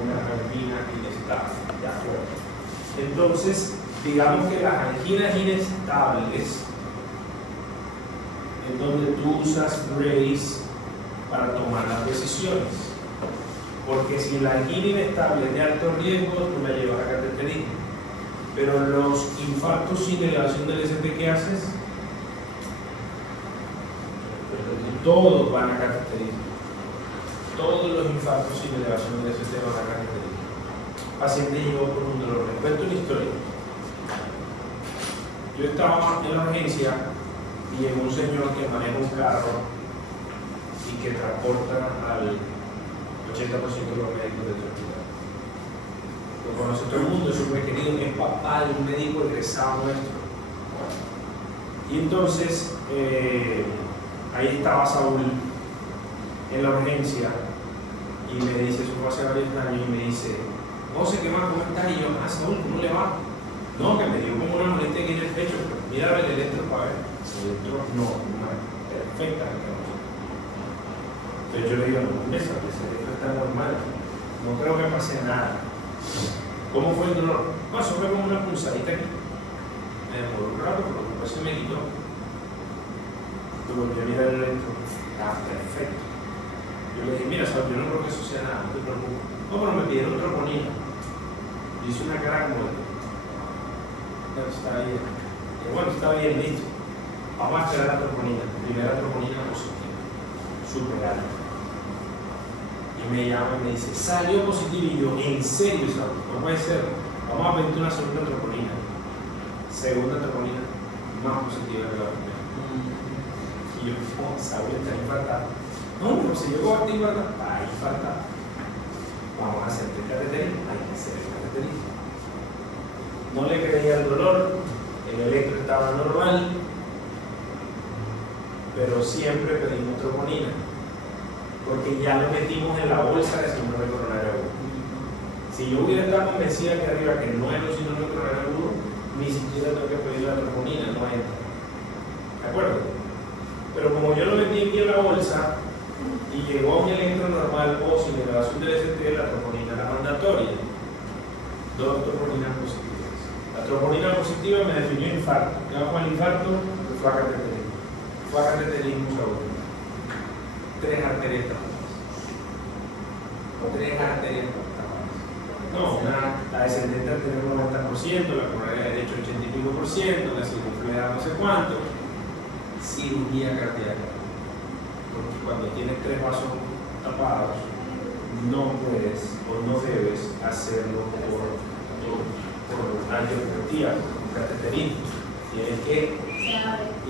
Una angina inestable, de acuerdo. Entonces, digamos que las anginas inestables en donde tú usas Grace para tomar las decisiones. Porque si la angina inestable es de alto riesgo, tú la llevas a cateterismo. Pero los infartos sin elevación del ST, ¿qué haces? Todos van a cateterismo. Todos los infartos sin elevación del ST van a cateterismo. El paciente llegó por un dolor. Les cuento una historia. Yo estaba en la urgencia y llegó un señor que maneja un carro y que transporta al 80% de los médicos de Turquía. Lo conoce todo el mundo, es un requerido, es papá de un médico egresado nuestro. Y entonces, ahí estaba Saúl en la urgencia y me dice, eso fue hace varios años, y me dice, José, ¿qué más? ¿Cómo estás? Y yo, Saúl, ¿cómo le va? No, que me dio como una molestia aquí en el pecho, pero mira el electro para ver. El electro no, perfecta. Entonces yo le digo, no, ese electro está normal, no creo que pase nada. ¿Cómo fue el dolor? No, eso fue como una pulsadita aquí. Me demoró un rato, pero después se me quitó. Tuve que mirar el electro, estaba perfecto. Yo le dije, mira, Saúl, yo no creo que eso sea nada, no te preocupes. No, pero me pidieron troponina. Yo hice una cara como de, está bien. Y bueno, está bien, listo. Vamos a esperar la troponina. Primera troponina positiva. Súper alta. Y me llama y me dice, salió positivo. Y yo, ¿en serio, Saúl? No puede ser. Vamos a pedirte una segunda troponina. Segunda troponina, más positiva que la primera. Y yo, oh, Saúl está infartado. No, pero si yo cojo a infartado, está infartado. Vamos a hacer el cateterismo. Hay que hacer el cateterismo. No le creía el dolor, el electro estaba normal, pero siempre pedimos troponina, porque ya lo metimos en la bolsa de síndrome coronario agudo. Si yo hubiera estado convencida que arriba que no era un síndrome coronario agudo, ni siquiera tengo que pedir la troponina, no entra. ¿De acuerdo? Pero como yo lo metí aquí en la bolsa y llegó a un electro normal o sin elevación del ST, la troponina era mandatoria. 2 troponinas positivas. ¿De La troponina positiva me definió infarto. ¿Qué hago con el infarto? Fue a cateterismo. Fue a cateterismo seguro. 3 arterias tapadas. O 3 arterias tapadas. No, la descendente arterial 90%, la coronaria derecha 80 y pico por ciento, la circunfleja no sé cuánto. Cirugía cardíaca. Porque cuando tienes 3 vasos tapados, no puedes o no debes hacerlo por angiografía, por cateterismo. Tienes que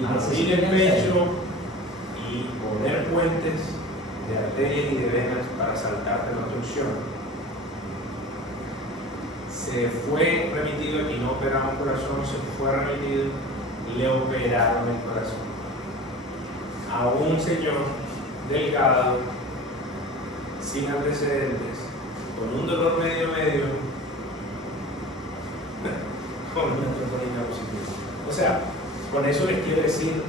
abrir el pecho y poner puentes de arterias y de venas para saltarte la obstrucción. Se fue remitido, aquí no operaron corazón, se fue remitido y le operaron el corazón. A un señor delgado, sin antecedentes, con un dolor medio, con una troponina positiva. O sea, con eso les quiero decir,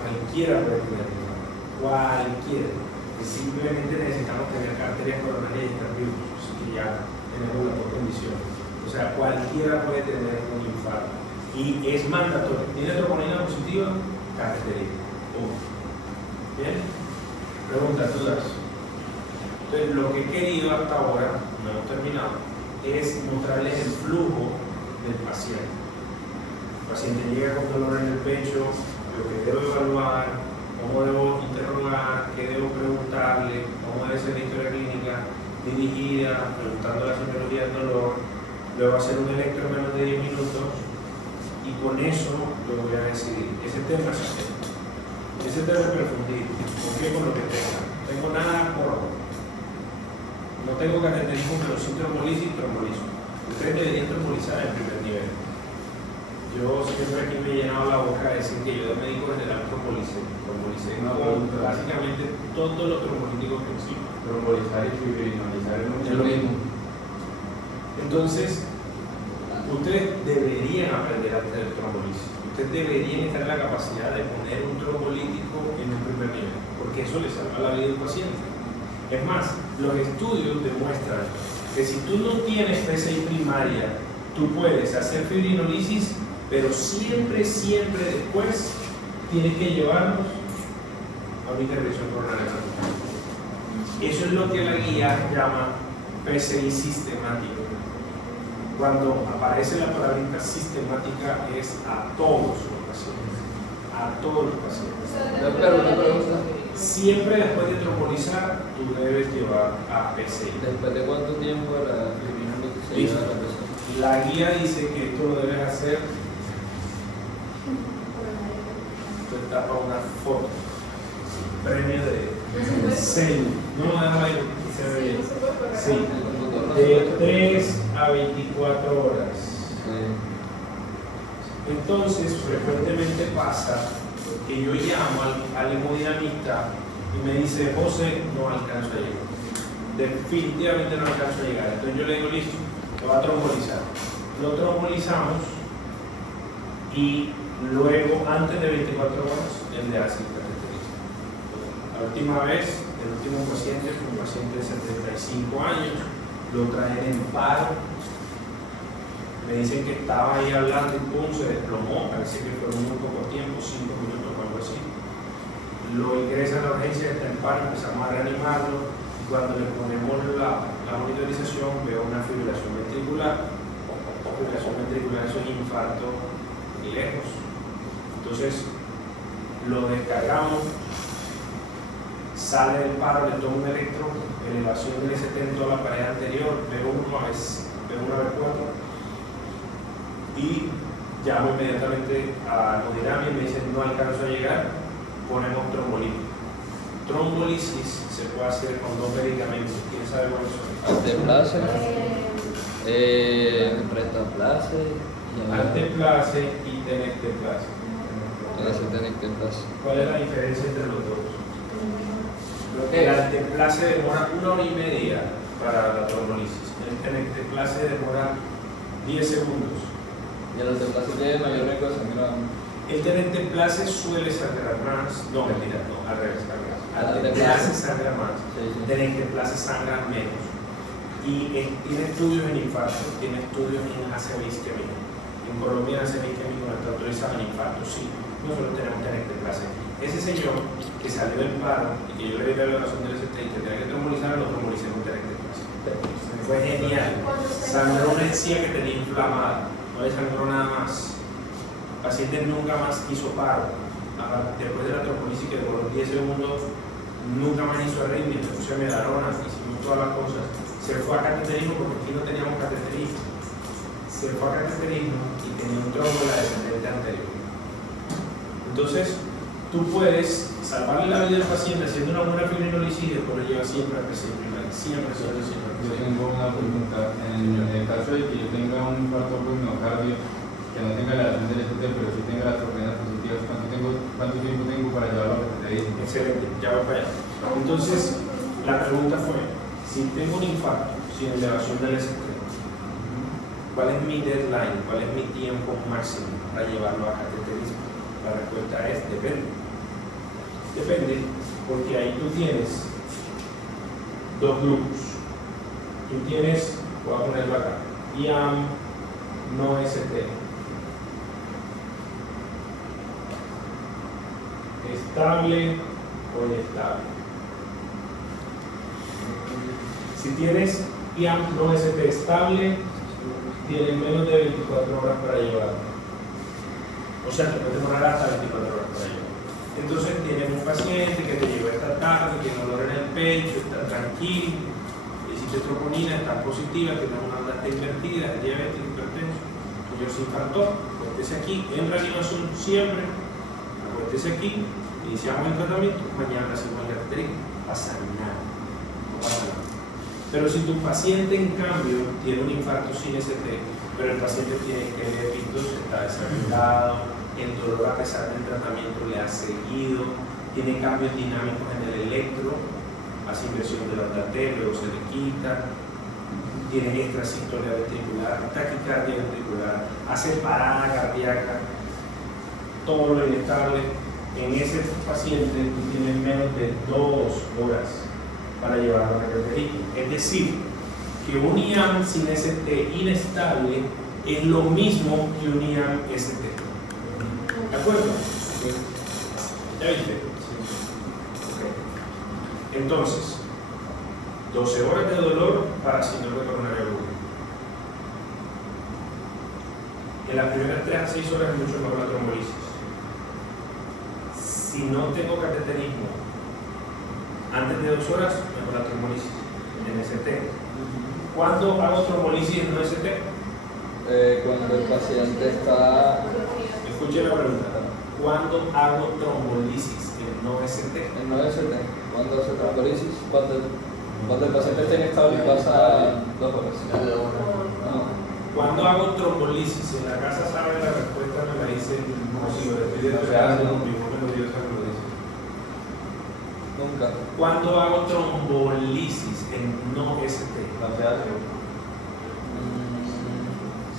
cualquiera puede tener cualquiera. Que simplemente necesitamos tener arterias coronarias y estar vivos, que ya tenemos las dos condiciones. O sea, cualquiera puede tener un infarto. Y es mandatorio. ¿Tiene troponina positiva? Cateterismo. ¿Bien? Preguntas, dudas. Entonces, lo que he querido hasta ahora, no hemos terminado, es mostrarles el flujo del paciente. El paciente llega con dolor en el pecho, lo que debo evaluar, cómo debo interrogar, qué debo preguntarle, cómo debe ser la historia clínica dirigida, preguntando la semiología del dolor, luego hacer un electro en menos de 10 minutos y con eso lo voy a decidir. Ese tema es ese debe profundir. ¿Por qué? Con lo que tenga. No tengo nada por. No tengo cateterismo, pero sí trombolisis y trombolismo. Ustedes deberían trombolizar en primer nivel. Yo siempre aquí me he llenado la boca de decir que yo de médico general trombolicé básicamente todo lo trombolítico que existe. Trombolizar y fibrinolizar es lo mismo. Entonces, ustedes deberían aprender a hacer trombolisis. Ustedes deberían estar en la capacidad de poner un trombolítico en un primer nivel, porque eso le salva la vida al paciente. Es más, los estudios demuestran que si tú no tienes PCI primaria, tú puedes hacer fibrinolisis, pero siempre después tienes que llevarnos a una intervención coronaria. Eso es lo que la guía llama PCI sistemático. Cuando aparece la palabra sistemática es a todos los pacientes. A todos los pacientes. Siempre después de trombolizar, tú debes llevar a PCI. ¿Después de cuánto tiempo la fibrinolisis se lleva a la PCI? La guía dice que esto lo debes hacer. Esto está para una foto. Premio de 6. No, déjame ir. Se ve bien. Sí. De 3 a 24 horas. Entonces, frecuentemente pasa que yo llamo al hemodinamista y me dice, José, no alcanzo a llegar. Definitivamente no alcanzo a llegar. Entonces yo le digo, listo, lo va a trombolizar. Lo trombolizamos y luego, antes de 24 horas, él le hace el cateterismo. La última vez, el último paciente fue un paciente de 75 años, lo traen en paro. Me dicen que estaba ahí hablando y pum, se desplomó, parece que fue muy poco tiempo, 5 minutos o algo así. Lo ingresan a la urgencia, está en paro, empezamos a reanimarlo y cuando le ponemos la monitorización veo una fibrilación ventricular. Fibrilación ventricular es un infarto y lejos. Entonces lo descargamos, sale del paro, le tomo un electro, elevación del ST en toda la pared anterior, B1 a B4 y llamo inmediatamente a hemodinamia y me dicen no alcanzo a llegar, ponemos trombolítico. Trombolisis se puede hacer con 2 medicamentos. ¿Quién sabe cuáles son? Anteplace, restaplace, Anteplace y tenecteplace. ¿Cuál es la diferencia entre los dos? El anteplace demora 1 hora y media para la trombolisis. El tenecteplace demora 10 segundos. y el anteplace tiene mayor riesgo de sangrar. El tenecteplace suele sangrar más. No, mentira, no, al revés, sangra más. Anteplace sangra más. Tenecteplace sangra menos. Y tiene estudios en infarto, tiene estudios en ACV isquemia. En Colombia nacen isquémicos no está autorizado en infarto, sí. Nosotros tenemos que tener clase. Ese señor que salió del paro y que yo le di la evaluación del ST y que tenía que trombolizar, lo trombolicé con tener clase. Fue genial. Sangró una encía que tenía inflamada, no le sangró nada más. El paciente nunca más hizo paro. Después de la trombolisis, que por los 10 segundos nunca más hizo arritmia, se puso medarona, hicimos todas las cosas. Se fue a cateterismo porque aquí no teníamos cateterismo. Se fue a cateterismo y tenía un trombo en la descendente anterior. Entonces, tú puedes salvarle la vida al paciente haciendo una buena fibrinolisis y después lo llevas siempre a PCI primaria. Siempre. Yo tengo una pregunta. En el caso de que yo tenga un infarto por miocardio, que no tenga la relación del ST, pero sí tenga las proteínas positivas, ¿cuánto tiempo tengo para llevarlo a cateterismo? Excelente, ya voy para allá. Entonces, la pregunta fue, si tengo un infarto sin elevación del ST, ¿cuál es mi deadline? ¿Cuál es mi tiempo máximo para llevarlo a cateterismo? La respuesta es depende. Depende, porque ahí tú tienes dos grupos. Tú tienes, voy a ponerlo acá, IAM, no ST. Estable o inestable. Si tienes IAM no ST estable, tienes menos de 24 horas para llevarlo. O sea, te puede demorar hasta 24 horas para llevarlo. Entonces tienes un paciente que te llegó esta tarde, tiene dolor en el pecho, está tranquilo, hiciste troponina, está positiva, tiene una alta invertida, diabetes, hipertenso, señor se infartó, acuéstese aquí, en reanimación siempre, acuéstese aquí, iniciamos el tratamiento, mañana hacemos el cateterismo, no pasa nada, no pasa nada. Pero si tu paciente en cambio tiene un infarto sin ST, pero el paciente tiene elepitos, está desarrollado, el dolor a pesar del tratamiento le ha seguido, tiene cambios dinámicos en el electro, hace inversión del andatel, luego se le quita, tiene extrasistolia ventricular, taquicardia ventricular, hace parada cardíaca, todo lo inestable. En ese paciente tú tienes menos de 2 horas para llevarlo a cateterismo. Es decir, que un IAM sin ST inestable es lo mismo que un IAM ST. ¿De acuerdo? ¿Ya viste? Okay. Entonces, 12 horas de dolor para síndrome coronario agudo. En las primeras 3 a 6 horas es mucho mejor la trombolisis. Si no tengo cateterismo antes de 2 horas, mejor la trombolisis en ST. ¿Cuándo hago trombolisis en no ST? Cuando el paciente está... Escuche la pregunta. ¿Cuándo hago trombolisis en no ST? En no ST. ¿Cuándo hace trombolisis? Cuando el paciente está inestable y pasa 2 horas. No. Cuando hago trombolisis, en la casa sabe la respuesta, me la dice como si lo estoy detallando, mi hijo me lo dio, sabe lo dice. Nunca. Cuando hago trombolisis en no ST, No se hace.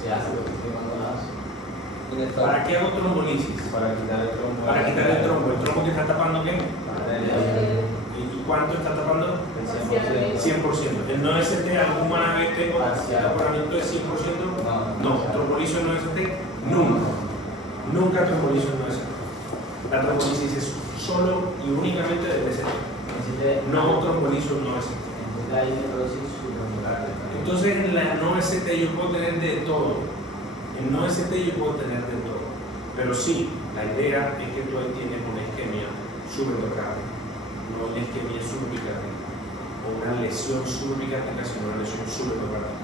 Se hace lo que cuando la hace. Inestable. ¿para qué hago trombolisis? Para quitar el trombo. Para quitar el trombo que está tapando qué? ¿Y cuánto está tapando? Parcialmente. 100%. ¿En no ST alguna vez tengo taponamiento de 100%? No, trombolizo en no ST, nunca. Nunca trombolizo en no ST. La trombolisis es solo y únicamente del ST. No trombolizo en no ST. Entonces en la no ST yo puedo tener de todo. En no ST yo puedo tener de todo. Pero sí, la idea es que tú ahí tienes una isquemia subendocardia, no una isquemia subendocardia, o una lesión subendocardia, sino una lesión subendocardia.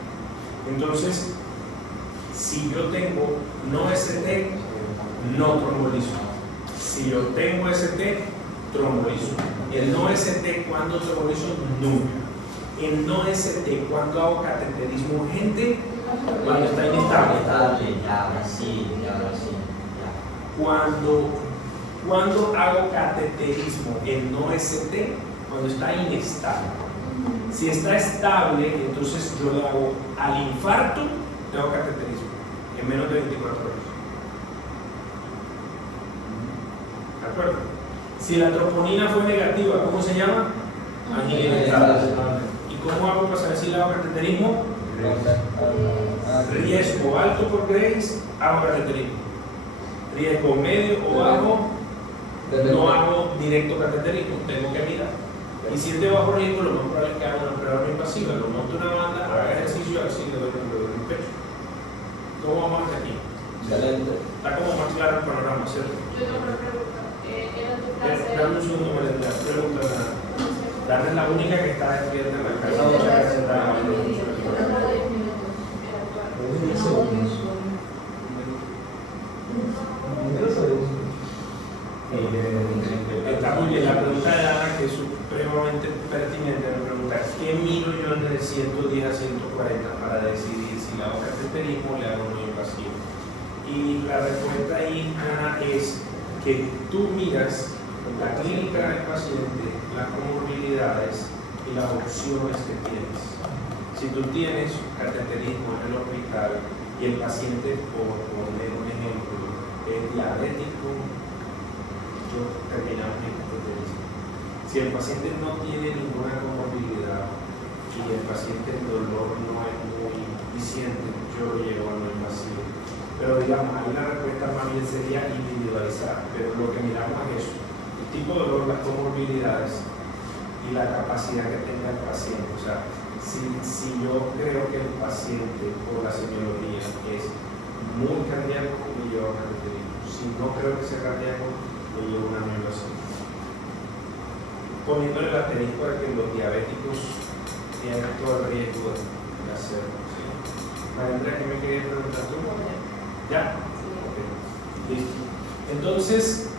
Entonces, si yo tengo no ST, no trombolizo. Si yo tengo ST, trombolizo. El no ST, ¿cuándo trombolizo? Nunca. El no ST, ¿cuándo hago cateterismo urgente? Cuando está inestable. Ahora sí. Cuando hago cateterismo en no ST, cuando está inestable. Si está estable, entonces yo le hago al infarto, le hago cateterismo en menos de 24 horas. ¿De acuerdo? Si la troponina fue negativa, ¿cómo se llama? Angina inestable. ¿Y cómo hago para saber si le hago cateterismo? Riesgo alto por Grace, hago cateterismo. Riesgo medio o bajo, no hago directo cateterismo, tengo que mirar. Y si es de bajo riesgo, lo más probable es que haga una prueba no invasiva, lo monto una banda, haga ejercicio, así le doy un dolor en el pecho. ¿Cómo vamos hasta aquí? Excelente. Está como más claro el panorama, ¿cierto? Yo tengo una pregunta. Era tu clase. Dame un segundo, María, pregunta nada. Dame es la única que está despierta en la casa. Muchas gracias, Está muy bien. La pregunta de Ana, que es supremamente pertinente, me pregunta: ¿qué miro yo en el 110 a 140 para decidir si le hago cateterismo o le hago no invasivo? Y la respuesta ahí, Ana, es que tú miras la clínica del paciente, las comorbilidades y las opciones que tienes. Si tú tienes cateterismo en el hospital y el paciente, por poner un ejemplo, es diabético, yo terminamos mi cateterismo. Si el paciente no tiene ninguna comorbilidad y el paciente el dolor no es muy eficiente, yo lo llevo a no invasivo. Pero digamos, ahí la respuesta más bien sería individualizada, pero lo que miramos es eso: el tipo de dolor, las comorbilidades y la capacidad que tenga el paciente. O sea, si yo creo que el paciente por la semiología es muy cardíaco, lo llevo a cateterismo. Si no creo que sea cardíaco, lo llevo a una neurocina. Poniéndole el asterisco de que los diabéticos tienen todo el riesgo de hacerlo. ¿Sí? María Andrea, ¿qué me querías preguntar tú? ¿Ya? Okay. Listo. Entonces,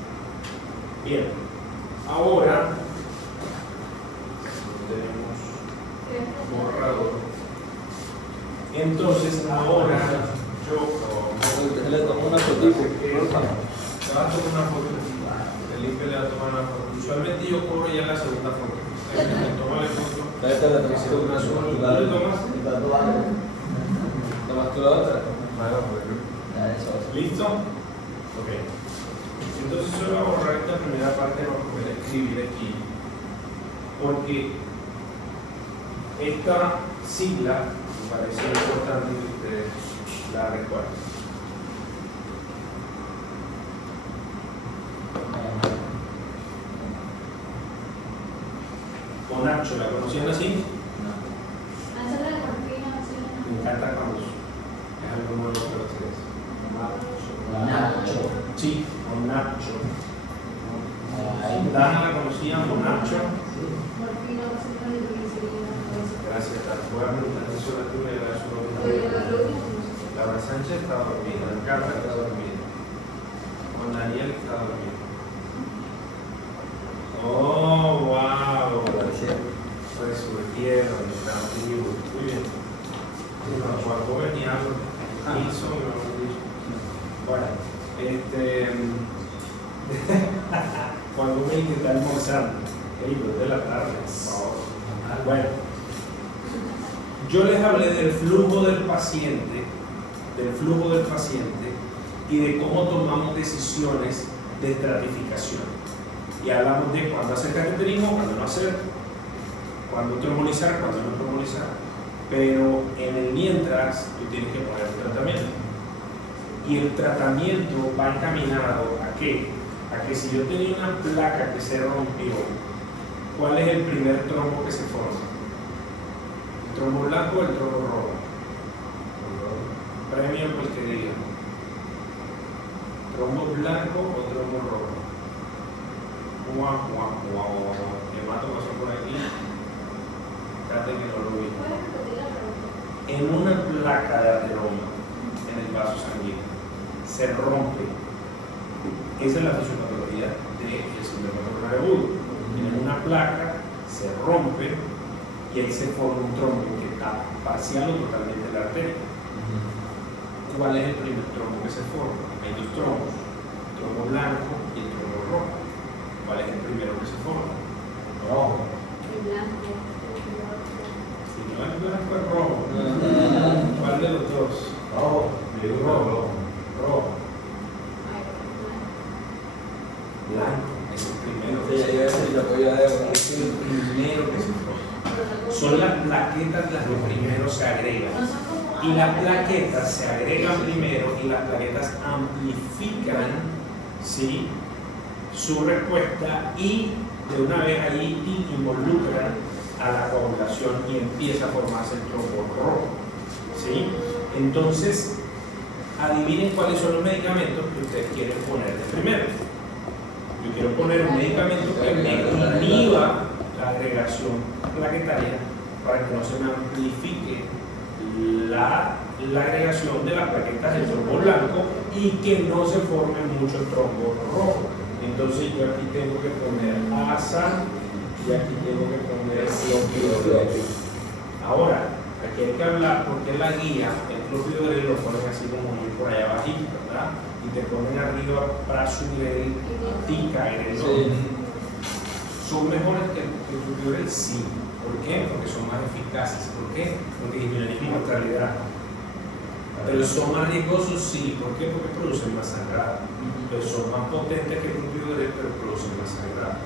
bien, ahora tenemos borrador. Entonces, ahora yo Le tomo una fotito. te vas a tomar una foto. Felipe le va a tomar una foto. Usualmente yo cobro ya la segunda foto. Tómale foto. Esta es la Y segunda segunda. ¿Tú le tomas? ¿Tomas tú la otra? ¿Listo? Ok. Entonces yo voy a borrar esta primera parte para poder escribir aquí, porque esta sigla me parece importante que ustedes la recuerden. Monacho, ¿la conocían así? Me encanta cuando es algo nuevo para ustedes. Nacho. Sí, Monacho. Dana la conocía, Monacho. Gracias, Dana. Voy a preguntar eso a la tuya y a su nombre. Laura Sánchez está dormida, Carla está dormida. Juan Daniel está dormido. Oh, wow. Resurgieron, están vivos. Muy bien. Juan Gómez y algo. Wilson, bueno, Juan Gómez que está almorzando. De la tarde, por favor. Bueno, yo les hablé del flujo del paciente y de cómo tomamos decisiones de estratificación. Y hablamos de cuándo hacer cateterismo, cuándo no hacer, cuándo trombolizar, cuándo no trombolizar. Pero en el mientras, tú tienes que poner el tratamiento. Y el tratamiento va encaminado a qué? A que si yo tenía una placa que se rompió, ¿cuál es el primer trombo que se forma? ¿El trombo blanco o el trombo rojo? Premio por el que diga. ¿Trombo blanco o trombo rojo? ¿Qué mato pasó por aquí? Fíjate que no lo vi. En una placa de ateroma en el vaso sanguíneo se rompe. Esa es la fisiopatología del síndrome coronario agudo. En una placa se rompe y ahí se forma un trombo que está parcial o totalmente en la arteria. ¿Cuál es el primer trombo que se forma? Hay dos trombos, el trombo blanco y el trombo rojo. ¿Cuál es el primero que se forma? Rojo. El blanco. Si no es blanco, es rojo. ¿Cuál de los dos? Rojo. Rojo. Blanco. Es el primero. Sí, ya iba a decir, yo podía Es el primero que se forma. Son las plaquetas las que primero se agregan. No son como- Y las plaquetas se agregan primero y las plaquetas amplifican, ¿sí?, su respuesta y de una vez ahí involucran a la coagulación y empieza a formarse el trombo rojo, ¿sí? Entonces, adivinen cuáles son los medicamentos que ustedes quieren poner de primero. Yo quiero poner un medicamento que me inhiba la agregación plaquetaria para que no se me amplifique la agregación de las plaquetas del trombo blanco y que no se forme mucho el trombo rojo. Entonces yo aquí tengo que poner ASA y aquí tengo que poner clopidogrel. Ahora, aquí hay que hablar porque la guía, el clopidogrel lo ponen así como muy por allá abajito, ¿verdad? Y te ponen arriba prasugrel, ticagrel. Sí. ¿Son mejores que el clopidogrel? Sí. ¿Por qué? Porque son más eficaces. ¿Por qué? Porque disminuyen mortalidad. Pero son más riesgosos, sí. ¿Por qué? Porque producen más sangrado. Pero son más potentes que el clopidogrel, pero producen más sangrado.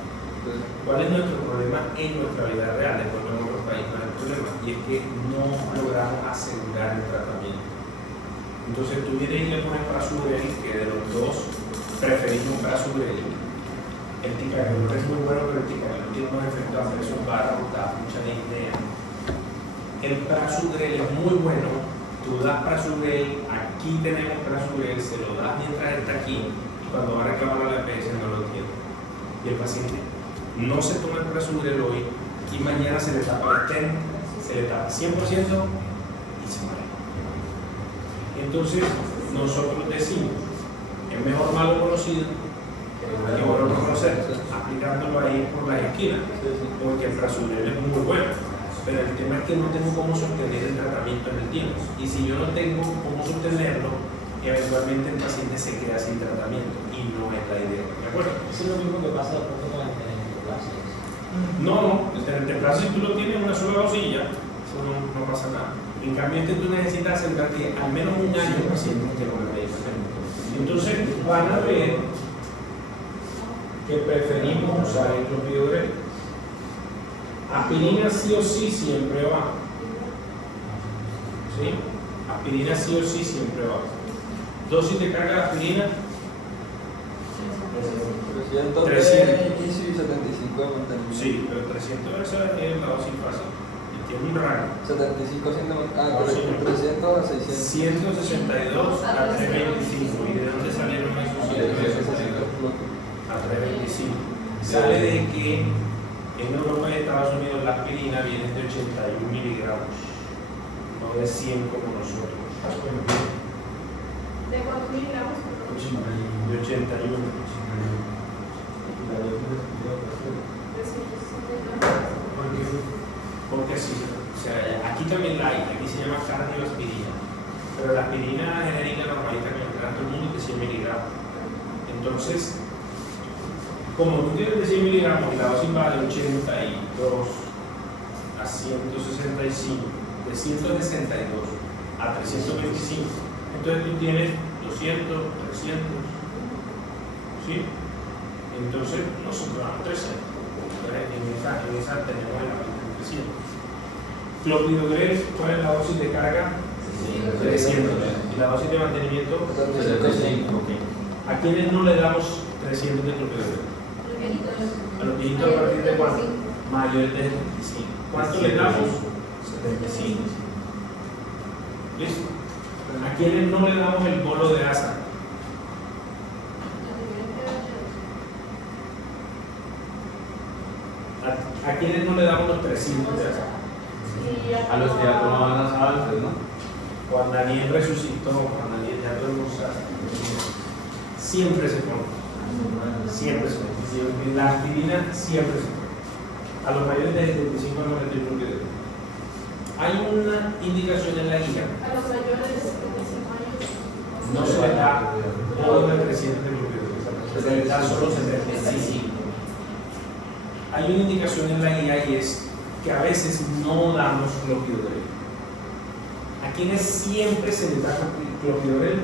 ¿Cuál es nuestro problema en nuestra vida real? Después en otros países no hay problema. Y es que no logramos asegurar el tratamiento. Entonces tú vienes y le pones prasugrel, que de los dos preferimos prasugrel. El ticagrelor es muy bueno, pero el ticagrelor tiene unos efectos adversos bárbaros, mucha disnea. El prasugrel es muy bueno. Tú das prasugrel, aquí tenemos prasugrel, se lo das mientras está aquí y cuando va a reclamar la EPS no lo tiene. Y el paciente no se toma el prasugrel hoy y mañana se le tapa el stent, se le tapa 100% y se muere. Entonces nosotros decimos, es mejor malo conocido que bueno no conocer, aplicándolo ahí por la esquina, porque el prasugrel es muy bueno. Pero el tema es que no tengo cómo sostener el tratamiento en el tiempo. Y si yo no tengo cómo sostenerlo, eventualmente el paciente se queda sin tratamiento. Y no es la idea. ¿De acuerdo? Eso es lo mismo que pasa de pronto con el tenenteplasia. No, el tenenteplasia, si tú lo tienes en una sola dosilla, eso no pasa nada. En cambio, tú necesitas asegurarte al menos un año el paciente que lo medicamento. Entonces, van a ver que preferimos usar el clopidogrel. Aspirina sí o sí siempre va. ¿Sí? Aspirina sí o sí siempre va. Dosis de carga de aspirina. 300 de inicio y 75 de mantenimiento. Sí, pero 300 eso es la dosis fácil. Y tiene un rango. 75 haciendo, No, sí. 300 a 600. 162 a 325. ¿Y de dónde salieron esos 162? A 325. Sale de que en Europa y Estados Unidos la aspirina viene de 81 miligramos, no de 100 como nosotros. ¿De cuántos miligramos? De 81. Porque sí, o sea, aquí también la hay, aquí se llama cardioaspirina, pero la aspirina genérica normalita que entra todo el mundo es de 100 miligramos. Entonces, como tú tienes de 100 miligramos y la dosis va de 82 a 165, de 162 a 325, entonces tú tienes 200, 300, ¿sí? Entonces nosotros damos 300, en esa tenemos el 300. Clopidogrel, ¿cuál es la dosis de carga? 300. ¿Y la dosis de mantenimiento? 75. Ok. ¿A quiénes no le damos 300 de clopidogrel? A los viejitos a partir de cuánto? Mayores de 75. ¿Cuánto le damos? 75. ¿Listo? ¿A quiénes no le damos el bolo de ASA? ¿A quiénes no le damos los 300 de ASA? A los que ya tomaban las altas, ¿no? Juan Daniel resucitó, Juan Daniel ya todo el mundo sabe. Siempre se pone. Siempre se pone. La aspirina siempre se pone. A los mayores de 75 a 91 que deben. Hay una indicación en la guía. A los mayores de 75 años. No se le da todo el 300 de glucosa. Se le da solo 75. Hay una indicación en la guía y es que a veces no damos clopidogrel. ¿A quienes siempre se les da clopidogrel?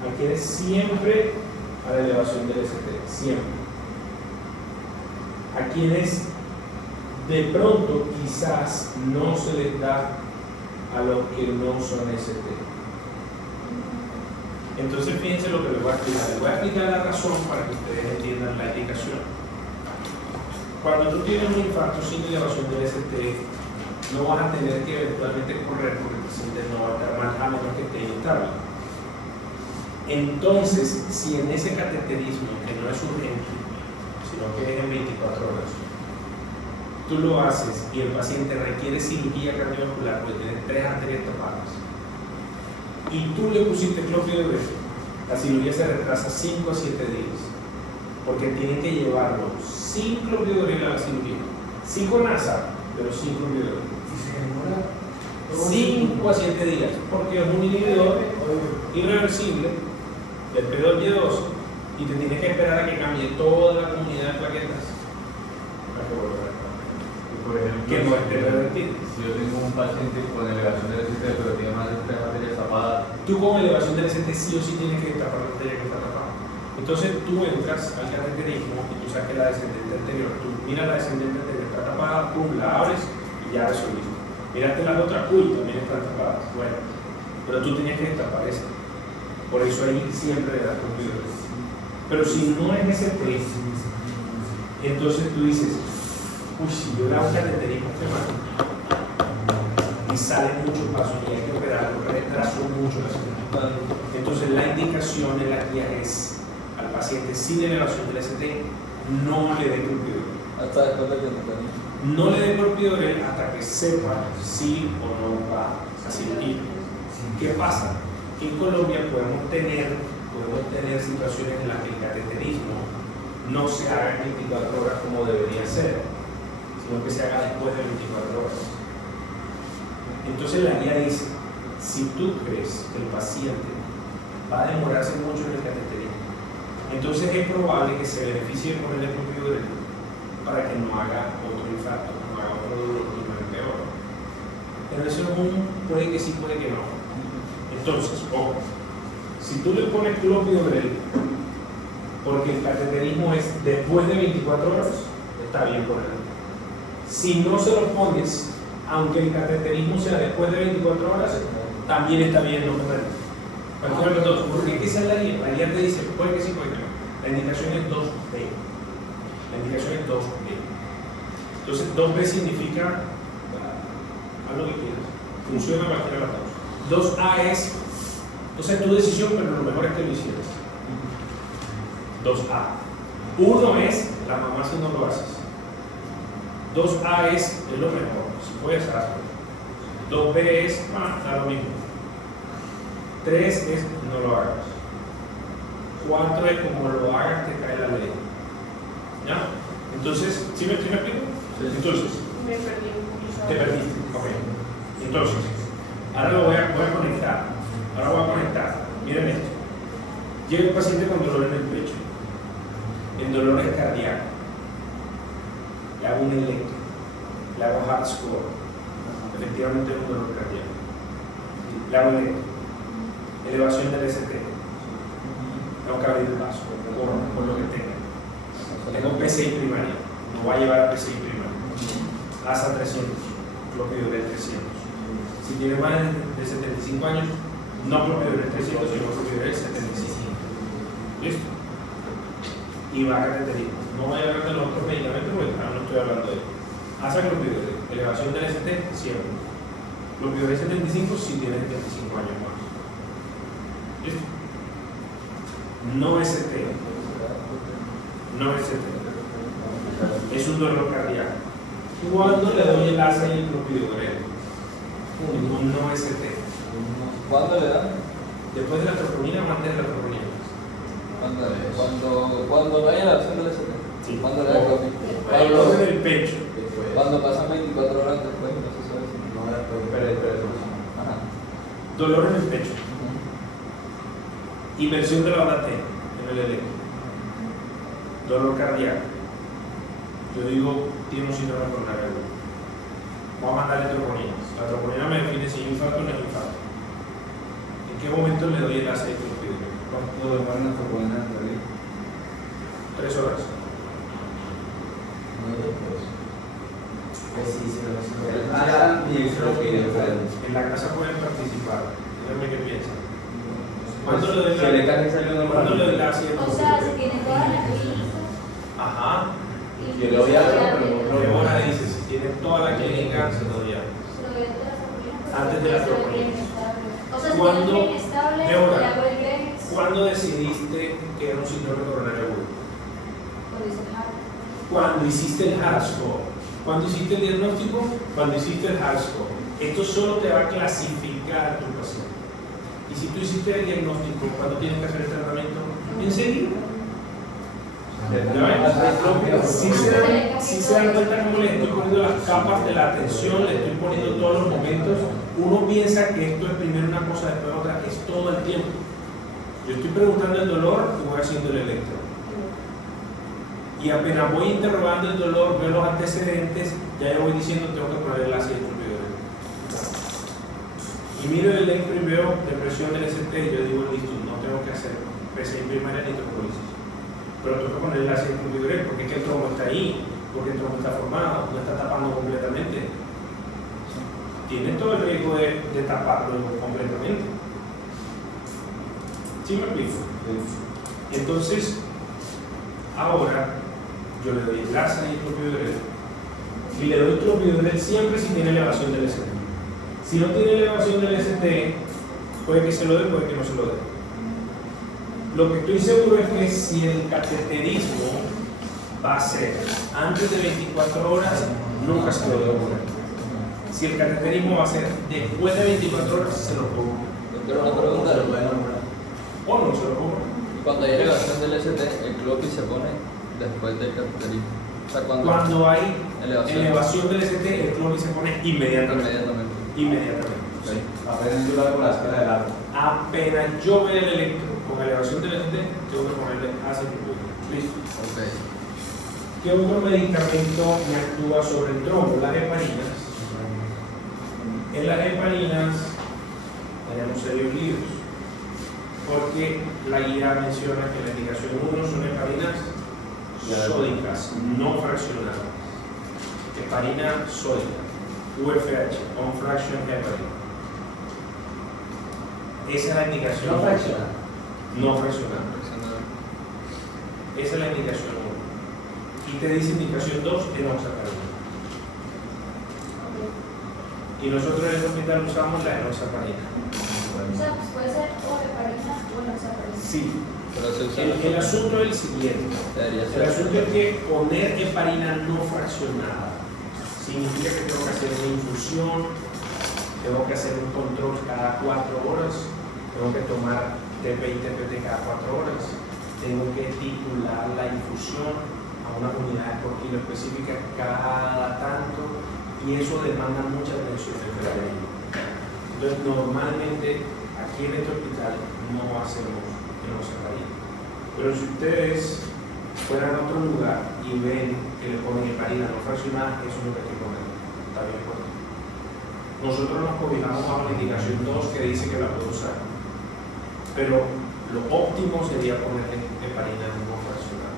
A quienes siempre a la elevación del ST, siempre. A quienes De pronto, quizás no se les da a los que no son ST. Entonces, fíjense lo que les voy a explicar. Les voy a explicar la razón para que ustedes entiendan la indicación. Cuando tú tienes un infarto sin elevación del ST, no vas a tener que eventualmente correr porque el paciente no va a estar mal a menos que esté inestable. Entonces, si en ese cateterismo, que no es urgente, sino que es en 24 horas, tú lo haces y el paciente requiere cirugía cardiovascular porque tiene 3 arterias tapadas, y tú le pusiste clopidogrel, la cirugía se retrasa 5 a 7 días, porque tienen que llevarlo sin clopidogrel a la cirugía, sí con ASA, pero sin clopidogrel. Y se demora 5 a 7 días, porque es un inhibidor irreversible del P2Y12 y te tienes que esperar a que cambie toda la comunidad de plaquetas para que vuelva a estar. Por ejemplo, Que no esté revertido. si yo tengo un paciente con elevación del ST pero tiene más de 3 arterias tapadas, Tú con elevación del ST sí o sí tienes que tapar la arteria que está tapada. Entonces tú entras al cateterismo y tú saques la descendente anterior. Tú miras la descendente anterior, está tapada, pum, la abres y ya resolviste. Miraste las otras, uy, también están tapadas. Bueno, pero tú tenías que destapar esa. Por eso ahí siempre le das clopidogrel. Pero si no es ST, entonces tú dices, uy, si yo le hago cateterismo femoral y salen muchos pasos y hay que operarlo, retraso mucho la cirugía. Entonces la indicación en la guía es al paciente sin elevación del ST, no le dé clopidogrel. Hasta después de que te termine. No le dé clopidogrel hasta que sepa si o no va a cirugía. ¿Qué pasa? En Colombia podemos tener situaciones en las que el cateterismo no se haga en 24 horas como debería ser, sino que se haga después de 24 horas. Entonces la guía dice, si tú crees que el paciente va a demorarse mucho en el cateterismo, entonces es probable que se beneficie de ponerle clopidogrel para que no haga otro infarto, no haga otro dolor y no empeore. Pero eso es puede que sí, puede que no. Entonces, ojo, si tú le pones clopidogrel porque el cateterismo es después de 24 horas, está bien ponerlo. Si no se lo pones, aunque el cateterismo sea después de 24 horas, también está bien no ponerlo. Porque esa es la guía. La guía te dice, puede que sí, puede que no. La indicación es 2B. La indicación es 2B. Entonces, 2B significa, haz lo que quieras. Funciona cualquiera de las dos. 2A es, o sea, tu decisión, pero lo mejor es que lo hicieras. 2A. 1 es, la mamá si no lo haces. 2A es lo mejor, si puedes hacerlo. 2B es, da lo mismo. 3 es, no lo hagas. 4 es, como lo hagas, te cae la ley. ¿Ya? Entonces, ¿sí me explico? Sí. Entonces, Me perdí un poquito. te perdiste. Ok. Entonces, ahora lo voy a conectar. Ahora voy a conectar. Miren esto. Llega el paciente con dolor en el pecho. El dolor es cardíaco. Le hago un electro. Le hago heart score. Efectivamente es un dolor cardíaco. Le hago electro. Elevación del ST. Tengo que abrir el vaso. Por lo que tenga. Tengo PCI primaria. No voy a llevar a PCI primaria. ASA 300. Clopidogrel 300. Si tiene más de 75 años, no clopidogrel 300, sino clopidogrel 75. ¿Listo? Y va a cateterismo. No voy a hablar de los otros medicamentos porque no estoy hablando de ellos. Hace clopidogrel. Elevación del ST, siempre. Clopidogrel 75 si tiene 25 años más. ¿Listo? No ST. No ST. Es un dolor cardíaco. ¿Cuándo le doy el ASA y el clopidogrel? No ST. ¿Cuándo le dan? Después de la troponina o antes de la troponina. Cuando no haya la acción del ST. Sí. ¿Cuándo le dan? El dolor en el pecho. Cuando pasan 24 horas después, no se sabe si no da después. Espera. Ajá. Dolor en el pecho. Inversión de la banda T en el electro. Dolor cardíaco. Yo digo, tiene un síndrome coronario. Vamos a mandarle troponinas. La troponina me define si es infarto o no es infarto. ¿En qué momento le doy el ASA y clopidogrel? ¿Cuánto demora una troponina en salir? 3 horas. En la casa pueden participar. Díganme qué piensan. ¿Cuándo lo de Se le cae salió de ¿Cuándo lo de la O sea, si tiene toda la clínica. Ajá. Y Yo le voy a dar, pero Lo que Mona dice, si tiene toda la clínica, se lo doy. Antes de la troponina. O sea, si ¿Cuándo? tiene el estable, le Débora, hago el Grex, ¿Cuándo decidiste que era un síndrome coronario agudo? cuando dice el hard. Cuando hiciste el HARSCO. ¿Cuándo hiciste el diagnóstico? Cuando hiciste el HARSCO. Esto solo te va a clasificar tu paciente. Y si tú hiciste el diagnóstico, ¿cuándo tienes que hacer el tratamiento? Enseguida. Si se dan cuenta cómo le estoy poniendo las capas de la atención, le estoy poniendo todos los momentos, uno piensa que esto es primero una cosa, después otra, es todo el tiempo. Yo estoy preguntando el dolor y voy haciendo el electro. Y apenas voy interrogando el dolor, veo los antecedentes, ya le voy diciendo tengo que poner el ácido sulfúrico. Y miro el electro y veo depresión del ST y yo digo listo, no tengo que hacer PCI primaria ni trombolísis. Pero tengo que poner el ácido sulfúrico porque es que el trombo está ahí, porque el trombo está formado, no está tapando completamente. Tiene todo el riesgo de taparlo completamente. ¿Sí me explico? Entonces, ahora yo le doy grasa y clopidogrel. Y le doy clopidogrel siempre si tiene elevación del ST. Si no tiene elevación del ST, puede que se lo dé, puede que no se lo dé. Lo que estoy seguro es que si el cateterismo va a ser antes de 24 horas, nunca se lo debo poner. Si el cateterismo va a ser después de 24 horas, se lo pongo. Doctor, una pregunta. O no se lo pongo. Cuando hay elevación del ST, el clopi se pone después del cateterismo. O sea, Cuando hay elevación. elevación del ST, el clori se pone inmediatamente. Inmediatamente. Sí. Apenas yo lo hago con la escala de largo. Apenas yo vea el electro con elevación del ST, tengo que ponerle ácido sulfúrico. Listo. Ok. ¿Qué otro medicamento me actúa sobre el trombo? Las heparinas. En las heparinas tenemos serios líos, porque la guía menciona que la indicación 1 son heparinas sódicas, no fraccionadas. Heparina sódica, UFH, on fraction heparin. Esa es la indicación. No fraccionada. No fraccionada. Esa es la indicación 1. Y te dice indicación 2, enoxaparina. Y nosotros en el hospital usamos la enoxaparina. O sea, pues puede ser o heparina o enoxaparina. Sí. Pero se usa El asunto es el siguiente. Debería El ser. asunto es que poner heparina no fraccionada significa que tengo que hacer una infusión, tengo que hacer un control cada 4 horas, tengo que tomar TP y TPT cada 4 horas, tengo que titular la infusión a una unidad por kilo específica cada tanto, y eso demanda mucha atención enfermera. Entonces, normalmente aquí en este hospital no hacemos enoxaparina. Pero si ustedes fueran a otro lugar y ven que le ponen heparina no fraccionada, eso es lo que hay que poner. Está bien puesto. Nosotros nos cobijamos bajo la indicación 2 que dice que la puedo usar. Pero lo óptimo sería ponerle heparina no fraccionada.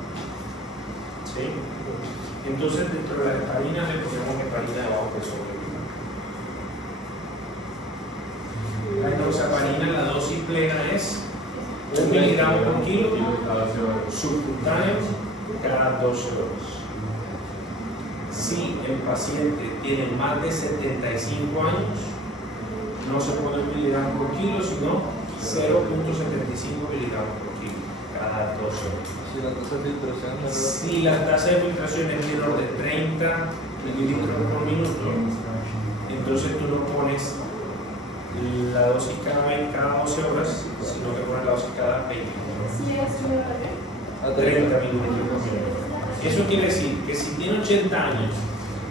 ¿Sí? Entonces, dentro de las heparinas le ponemos heparina de bajo peso molecular. La enoxaparina, la dosis plena es 1 miligramo por kilo subcutáneo cada 12 horas. Si el paciente tiene más de 75 años, no se pone 1 miligramo por kilo, sino 0.75 miligramos por kilo cada 12 horas. Si la tasa de filtración es Si la tasa de filtración es menor de 30 mililitros por minuto, entonces tú no pones la dosis cada 12 horas, sino que pones la dosis cada 20 horas. Si es menor de 30 mililitros por minuto. Eso quiere decir que si tiene 80 años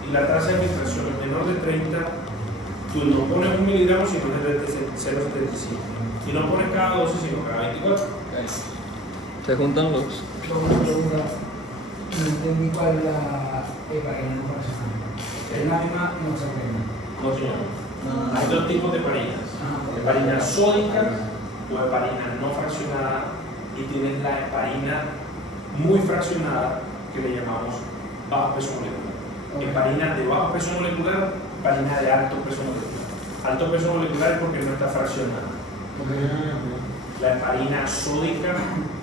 y la tasa de filtración es menor de 30, tú no pones 1 miligramo, sino de 0.75. Y no pones cada 12, sino cada 24. Se juntan los. Una pregunta, no entendí cuál es la heparina no fraccionada. ¿Es la misma enoxaparina? No, señor. No. Hay dos tipos de heparinas. Heparina sódica o heparina no fraccionada, y tienes la heparina muy fraccionada que le llamamos bajo peso molecular. Heparina de bajo peso molecular, heparina de alto peso molecular. Alto peso molecular es porque no está fraccionada. La heparina sódica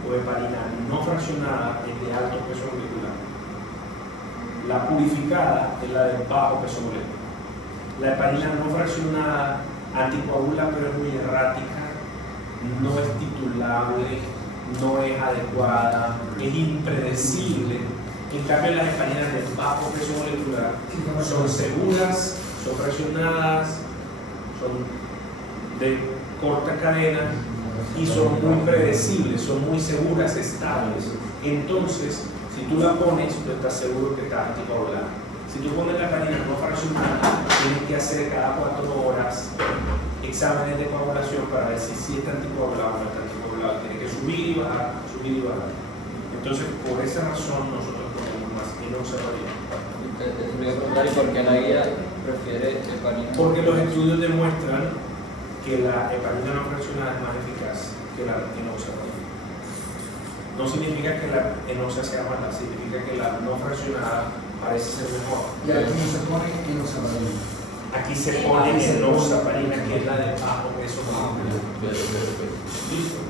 o heparina no fraccionada es de alto peso molecular. La purificada es la de bajo peso molecular. La heparina no fraccionada anticoagula, pero es muy errática, no es titulable, no es adecuada, es impredecible. En cambio, las heparinas de bajo peso molecular son seguras, son fraccionadas, son de corta cadena y son muy predecibles, son muy seguras, estables. Entonces, si tú la pones, tú estás seguro que está anticoagulada. Si tú pones la heparina no fraccionada, tienes que hacer cada 4 horas exámenes de coagulación para ver si está anticoagulado o no está anticoagulado. Tiene que subir y bajar, subir y bajar. Entonces, por esa razón, nosotros ponemos más enoxaparina. Te voy a preguntar, ¿y por qué la guía prefiere heparina? Porque los estudios demuestran que la heparina no fraccionada es más eficaz que la enoxaparina. No significa que la enoxa sea mala, significa que la no fraccionada parece ser mejor. Y aquí se pone enoxaparina. Aquí se pone enoxaparina, que es la de bajo peso molecular. ¿Listo?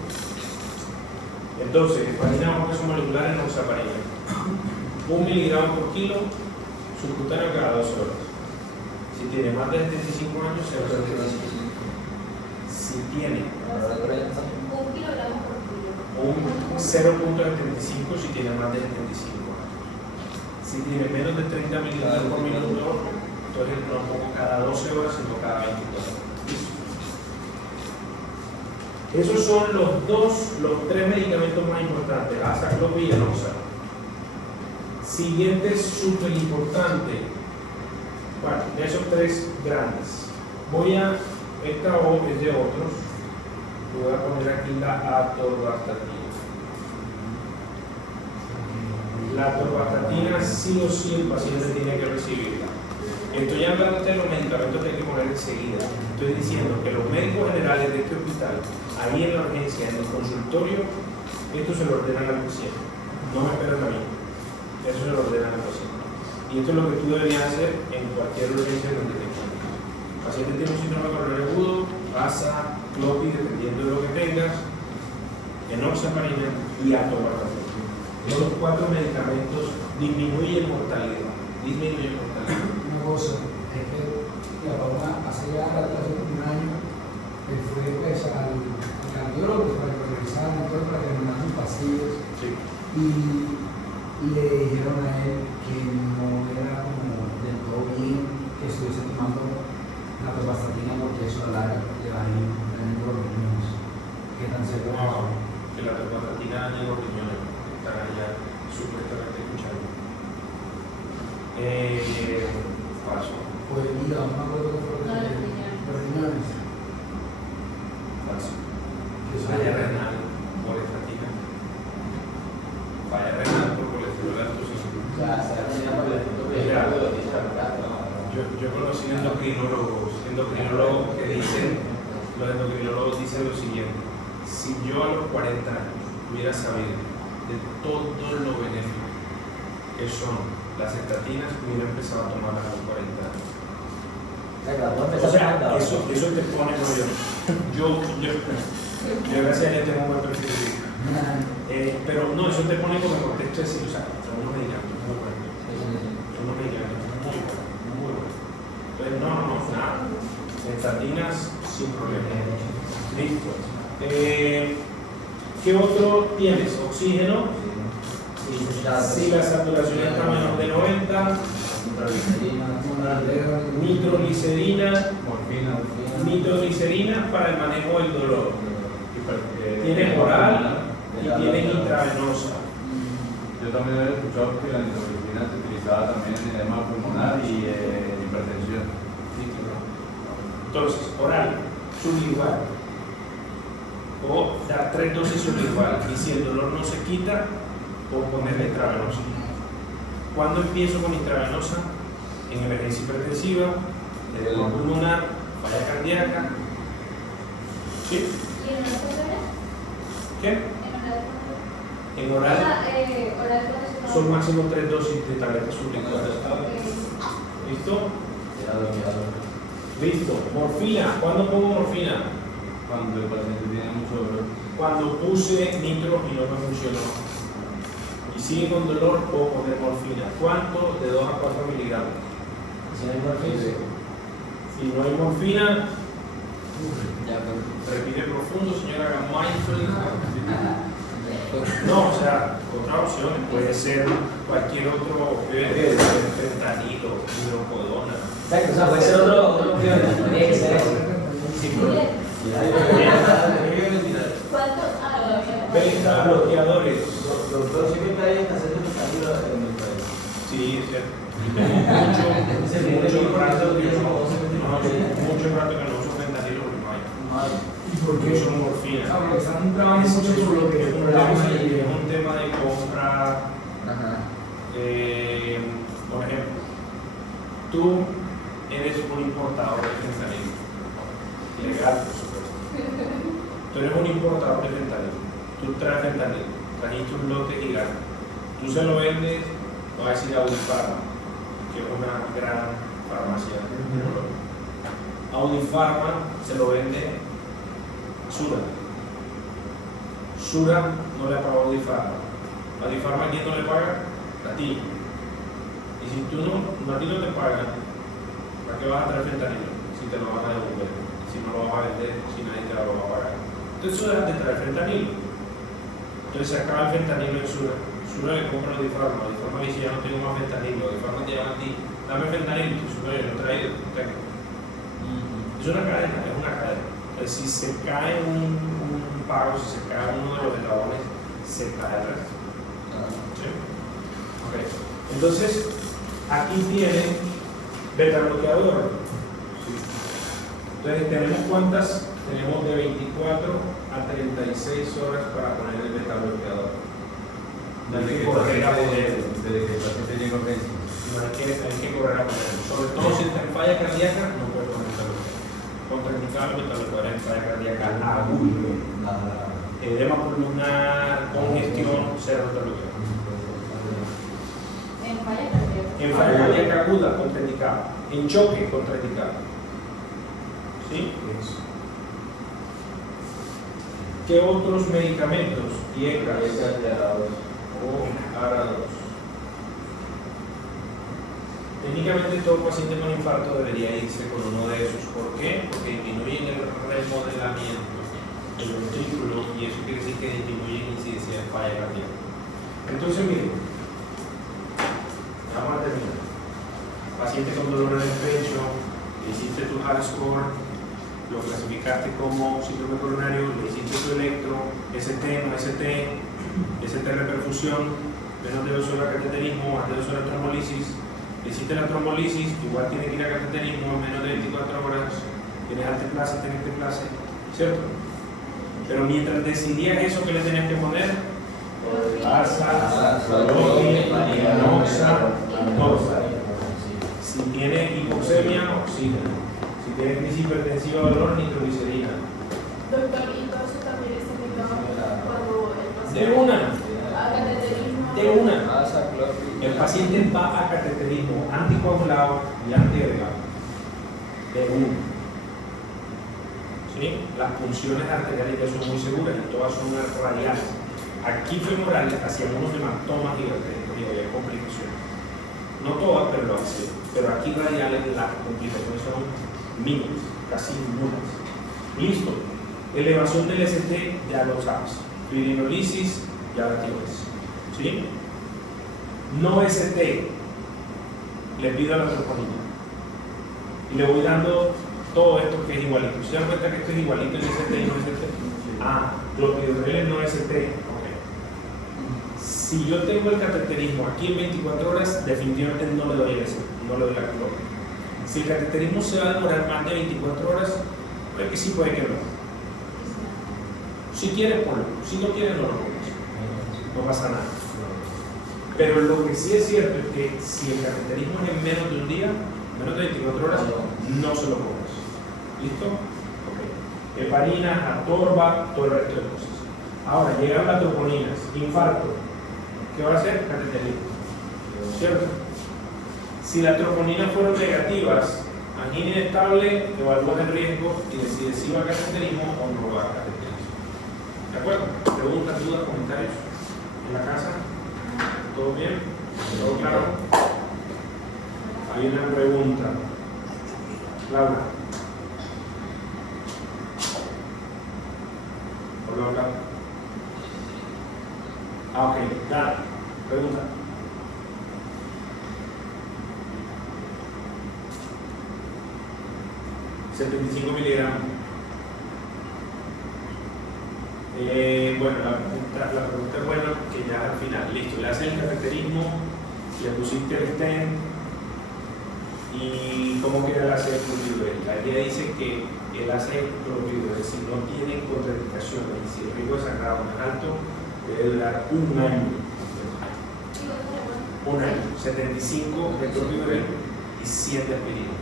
Entonces, heparina bajo peso molecular, enoxaparina. 1 miligramo por kilo, subcutáneo cada 12 horas. Si tiene más de 75 años, se va a hacer. Si tiene 1 kilogramo por kilo. un 0.75 si tiene más de 75 años. Si tiene menos de 30 mililitros por minuto, entonces no lo pongo cada 12 horas, sino cada 24 horas. Esos son los 3 medicamentos más importantes, azacloprid y enoxa. Siguiente súper importante, bueno, de esos 3 grandes. Esta O es de otros, voy a poner aquí la atorvastatina. La atorvastatina sí o sí el paciente tiene que recibirla. Estoy hablando de los medicamentos que hay que poner enseguida. Estoy diciendo que los médicos generales de este hospital, ahí en la urgencia, en el consultorio, esto se lo ordenan al paciente. No me esperan a mí. Eso se lo ordenan al paciente. Y esto es lo que tú deberías hacer en cualquier urgencia donde te encuentres. El paciente tiene un síndrome coronario agudo, pasa, clopid, dependiendo de lo que tengas, enoxaparina y atorvastatina. Esos 4 medicamentos disminuyen mortalidad. Una cosa es que la Paula hace ya hace un año fue pues, al cardiólogo para que revisara el motor para que me mandaran pastillas. Sí. Y le dijeron a él que no era como del todo bien que estuviese tomando la atorvastatina porque eso alarga le va a ir dañando los riñones. ¿Qué tan seguro es eso? Que la atorvastatina daña los riñones, están allá supuestamente escuchando. Falso. Pues mira, no me acuerdo cómo fue los riñones. Falso. Falla renal por estatina. Falla renal por colesterol alto. Yo conocí endocrinólogos que dicen, los endocrinólogos dicen lo siguiente: si yo a los 40 años hubiera sabido de todo lo benéfico que son las estatinas, hubiera empezado a tomarlas a los 40 años. O sea, eso te pone, yo gracias a Dios tengo un buen perfil. Pero no, eso te pone como contexto de decir, o sea, son unos medicamentos muy buenos. Son unos medicamentos muy buenos. Entonces, no, nada. Estatinas sin problema. Listo. ¿Qué otro tienes? Oxígeno. Si la saturación está menos de 90, nitroglicerina, nitroglicerina para el manejo del dolor. Tienes oral y tienes intravenosa. Yo también he escuchado que la nitroglicerina se utilizaba también en edema pulmonar y hipertensión. Entonces, oral, sublingual. O dar 3 dosis sublingual. Y si el dolor no se quita, o ponerle intravenosa. ¿Cuándo empiezo con intravenosa? En emergencia hipertensiva, edema pulmonar, falla cardíaca. ¿Sí? ¿Y en oral cuánto ¿Qué? era? En oral Oral son máximo 3 dosis de tabletas sublinguales. ¿Listo? Listo. Morfina. ¿Cuándo pongo morfina? Cuando el paciente tiene mucho dolor. Cuando puse nitro y no me funcionó. Y sigue con dolor, puedo poner morfina. ¿Cuánto? De 2 a 4 miligramos. Si no hay morfina. Si no hay morfina, Ya, pero. respire profundo, señora, haga mindfulness. No, o sea, otra opción puede ser cualquier otro fentanilo, hidrocodona. Exacto, o sea, puede ser otro opción. Tiene que ser eso. Sí, pero ¿Cuántos? beta bloqueadores. Los dos siempre hay que hacer un cambio en el país. Sí, es cierto. Mucho rato que no uso fentanilo porque no hay. ¿Y por Porque qué? uso morfina. Ah, porque están trabajando mucho por lo que Es un tema de compra. Ajá. Por ejemplo, tú eres un importador de fentanilo. Ilegal, por supuesto. Tú eres un importador de fentanilo. Tú traes fentanilo. Trajiste un lote gigante. Tú se lo vendes, va a decir a Audifarma, que es una gran farmacia. Audifarma se lo vende a Sura. Sura no le paga a Audifarma. Audifarma, ¿a quién no le paga? A ti. Y si tú no, a ti no te pagan, ¿para qué vas a traer fentanilo? Si te lo van a devolver, si no lo vas a vender, si nadie te lo va a pagar. Entonces tú dejas de traer fentanilo. Entonces se acaba el fentanilo en Sura. Sura le compra a Audifarma. Audifarma dice, ya no tengo más fentanilo. Audifarma te llama a ti, dame fentanilo. Y Sura yo lo he traído, tengo. Es una cadena, es una cadena. Entonces, si se cae un pago, si se cae uno de los eslabones, se cae el resto. ¿Sí? Okay. Entonces, aquí tienen beta bloqueador. Entonces, ¿tenemos cuántas? Tenemos de 24 a 36 horas para poner el beta bloqueador. No hay que correr a ponerlo. Desde que el paciente llega a urgencias. No hay que correr a ponerlo. Sobre todo si está en falla cardíaca, no puede poner beta bloqueador. Contraindicado el beta bloqueador en falla cardíaca aguda. Edema pulmonar, congestión, cero beta bloqueador. En falla cardíaca. En falla cardíaca aguda, contraindicado. En choque, contraindicado. ¿Sí? ¿Qué otros medicamentos? Diegas o arados. Técnicamente todo paciente con infarto debería irse con uno de esos. ¿Por qué? Porque disminuyen el remodelamiento del ventrículo y eso quiere decir que disminuye la incidencia de falla cardíaca. Entonces, miren, vamos a terminar. Paciente con dolor en el pecho, hiciste tu hard score, lo clasificaste como síndrome coronario, le hiciste tu electro, ST, no ST, ST reperfusión, menos de 2 horas cateterismo, más de 2 horas trombolisis, le hiciste la trombolisis, igual tiene que ir a cateterismo, menos de 24 horas, tienes alta clase, tienes clase, ¿cierto? Pero mientras decidías eso, ¿qué le tenías que poner? Asa, inoxa, noxa. Si tiene hipoxemia, oxígeno. Si tiene crisis hipertensiva o dolor, nitroglicerina. Doctor, y todo eso también está indicado cuando el paciente De una. a cateterismo. De una. Asa, clorfil. El paciente va a cateterismo anticoagulado y antiagregado. De una. ¿Sí? Las punciones arteriales ya son muy seguras y todas son radiales. Aquí femorales hacían unos hematomas gigantes y había complicaciones. No todas, pero lo hacían. Pero aquí radiales las complicaciones son mínimas, casi nulas. Listo. Elevación del ST ya lo sabes. Fibrinolisis ya la tienes. ¿Sí? No ST, le pido a la troponina. Y le voy dando todo esto que es igualito. ¿Se dan cuenta que esto es igualito en ST y no ST? Ah, clopidogrel no ST. Si yo tengo el cateterismo aquí en 24 horas, definitivamente no le doy eso, no le doy la clopidogrel. Si el cateterismo se va a demorar más de 24 horas, puede que sí, puede que no. Si quiere, ponlo. Si no quiere, no lo pongas. No pasa nada. Pero lo que sí es cierto es que si el cateterismo es en menos de un día, menos de 24 horas, no se lo pongas. ¿Listo? Ok. Heparina, atorva, todo el resto de cosas. Ahora, llegan las troponinas, infarto. ¿Qué va a hacer? Cateterismo. ¿Cierto? Si las troponinas fueron negativas, Angina inestable, evalúas el riesgo y decides si va a cateterismo o no va a cateterismo. ¿De acuerdo? Preguntas, dudas, comentarios en la casa. ¿Todo bien? ¿Todo claro? Hay una pregunta. Laura. Hola, Laura. Ah, ok. Dale. Pregunta. $75 miligramos. Bueno, la pregunta es buena, que ya al final, listo, le haces el cateterismo, le pusiste el stent y ¿cómo queda el ácido clorhídrico? La guía dice que el ácido clorhídrico, si no tiene contraindicaciones y si el riesgo de sangrado es alto, debe durar un año. Un año, 75 de clorhídrico y 100 de aspirina.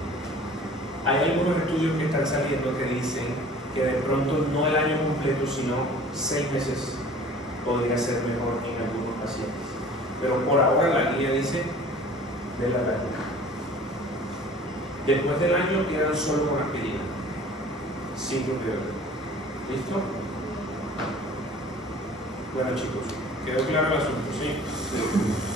Hay algunos estudios que están saliendo que dicen que de pronto no el año completo, sino 6 meses podría ser mejor en algunos pacientes. Pero por ahora la guía dice de la práctica. Después del año quedan solo con aspirina, sin clorhídrico. ¿Listo? Bueno chicos, ¿quedó claro el asunto? ¿Sí?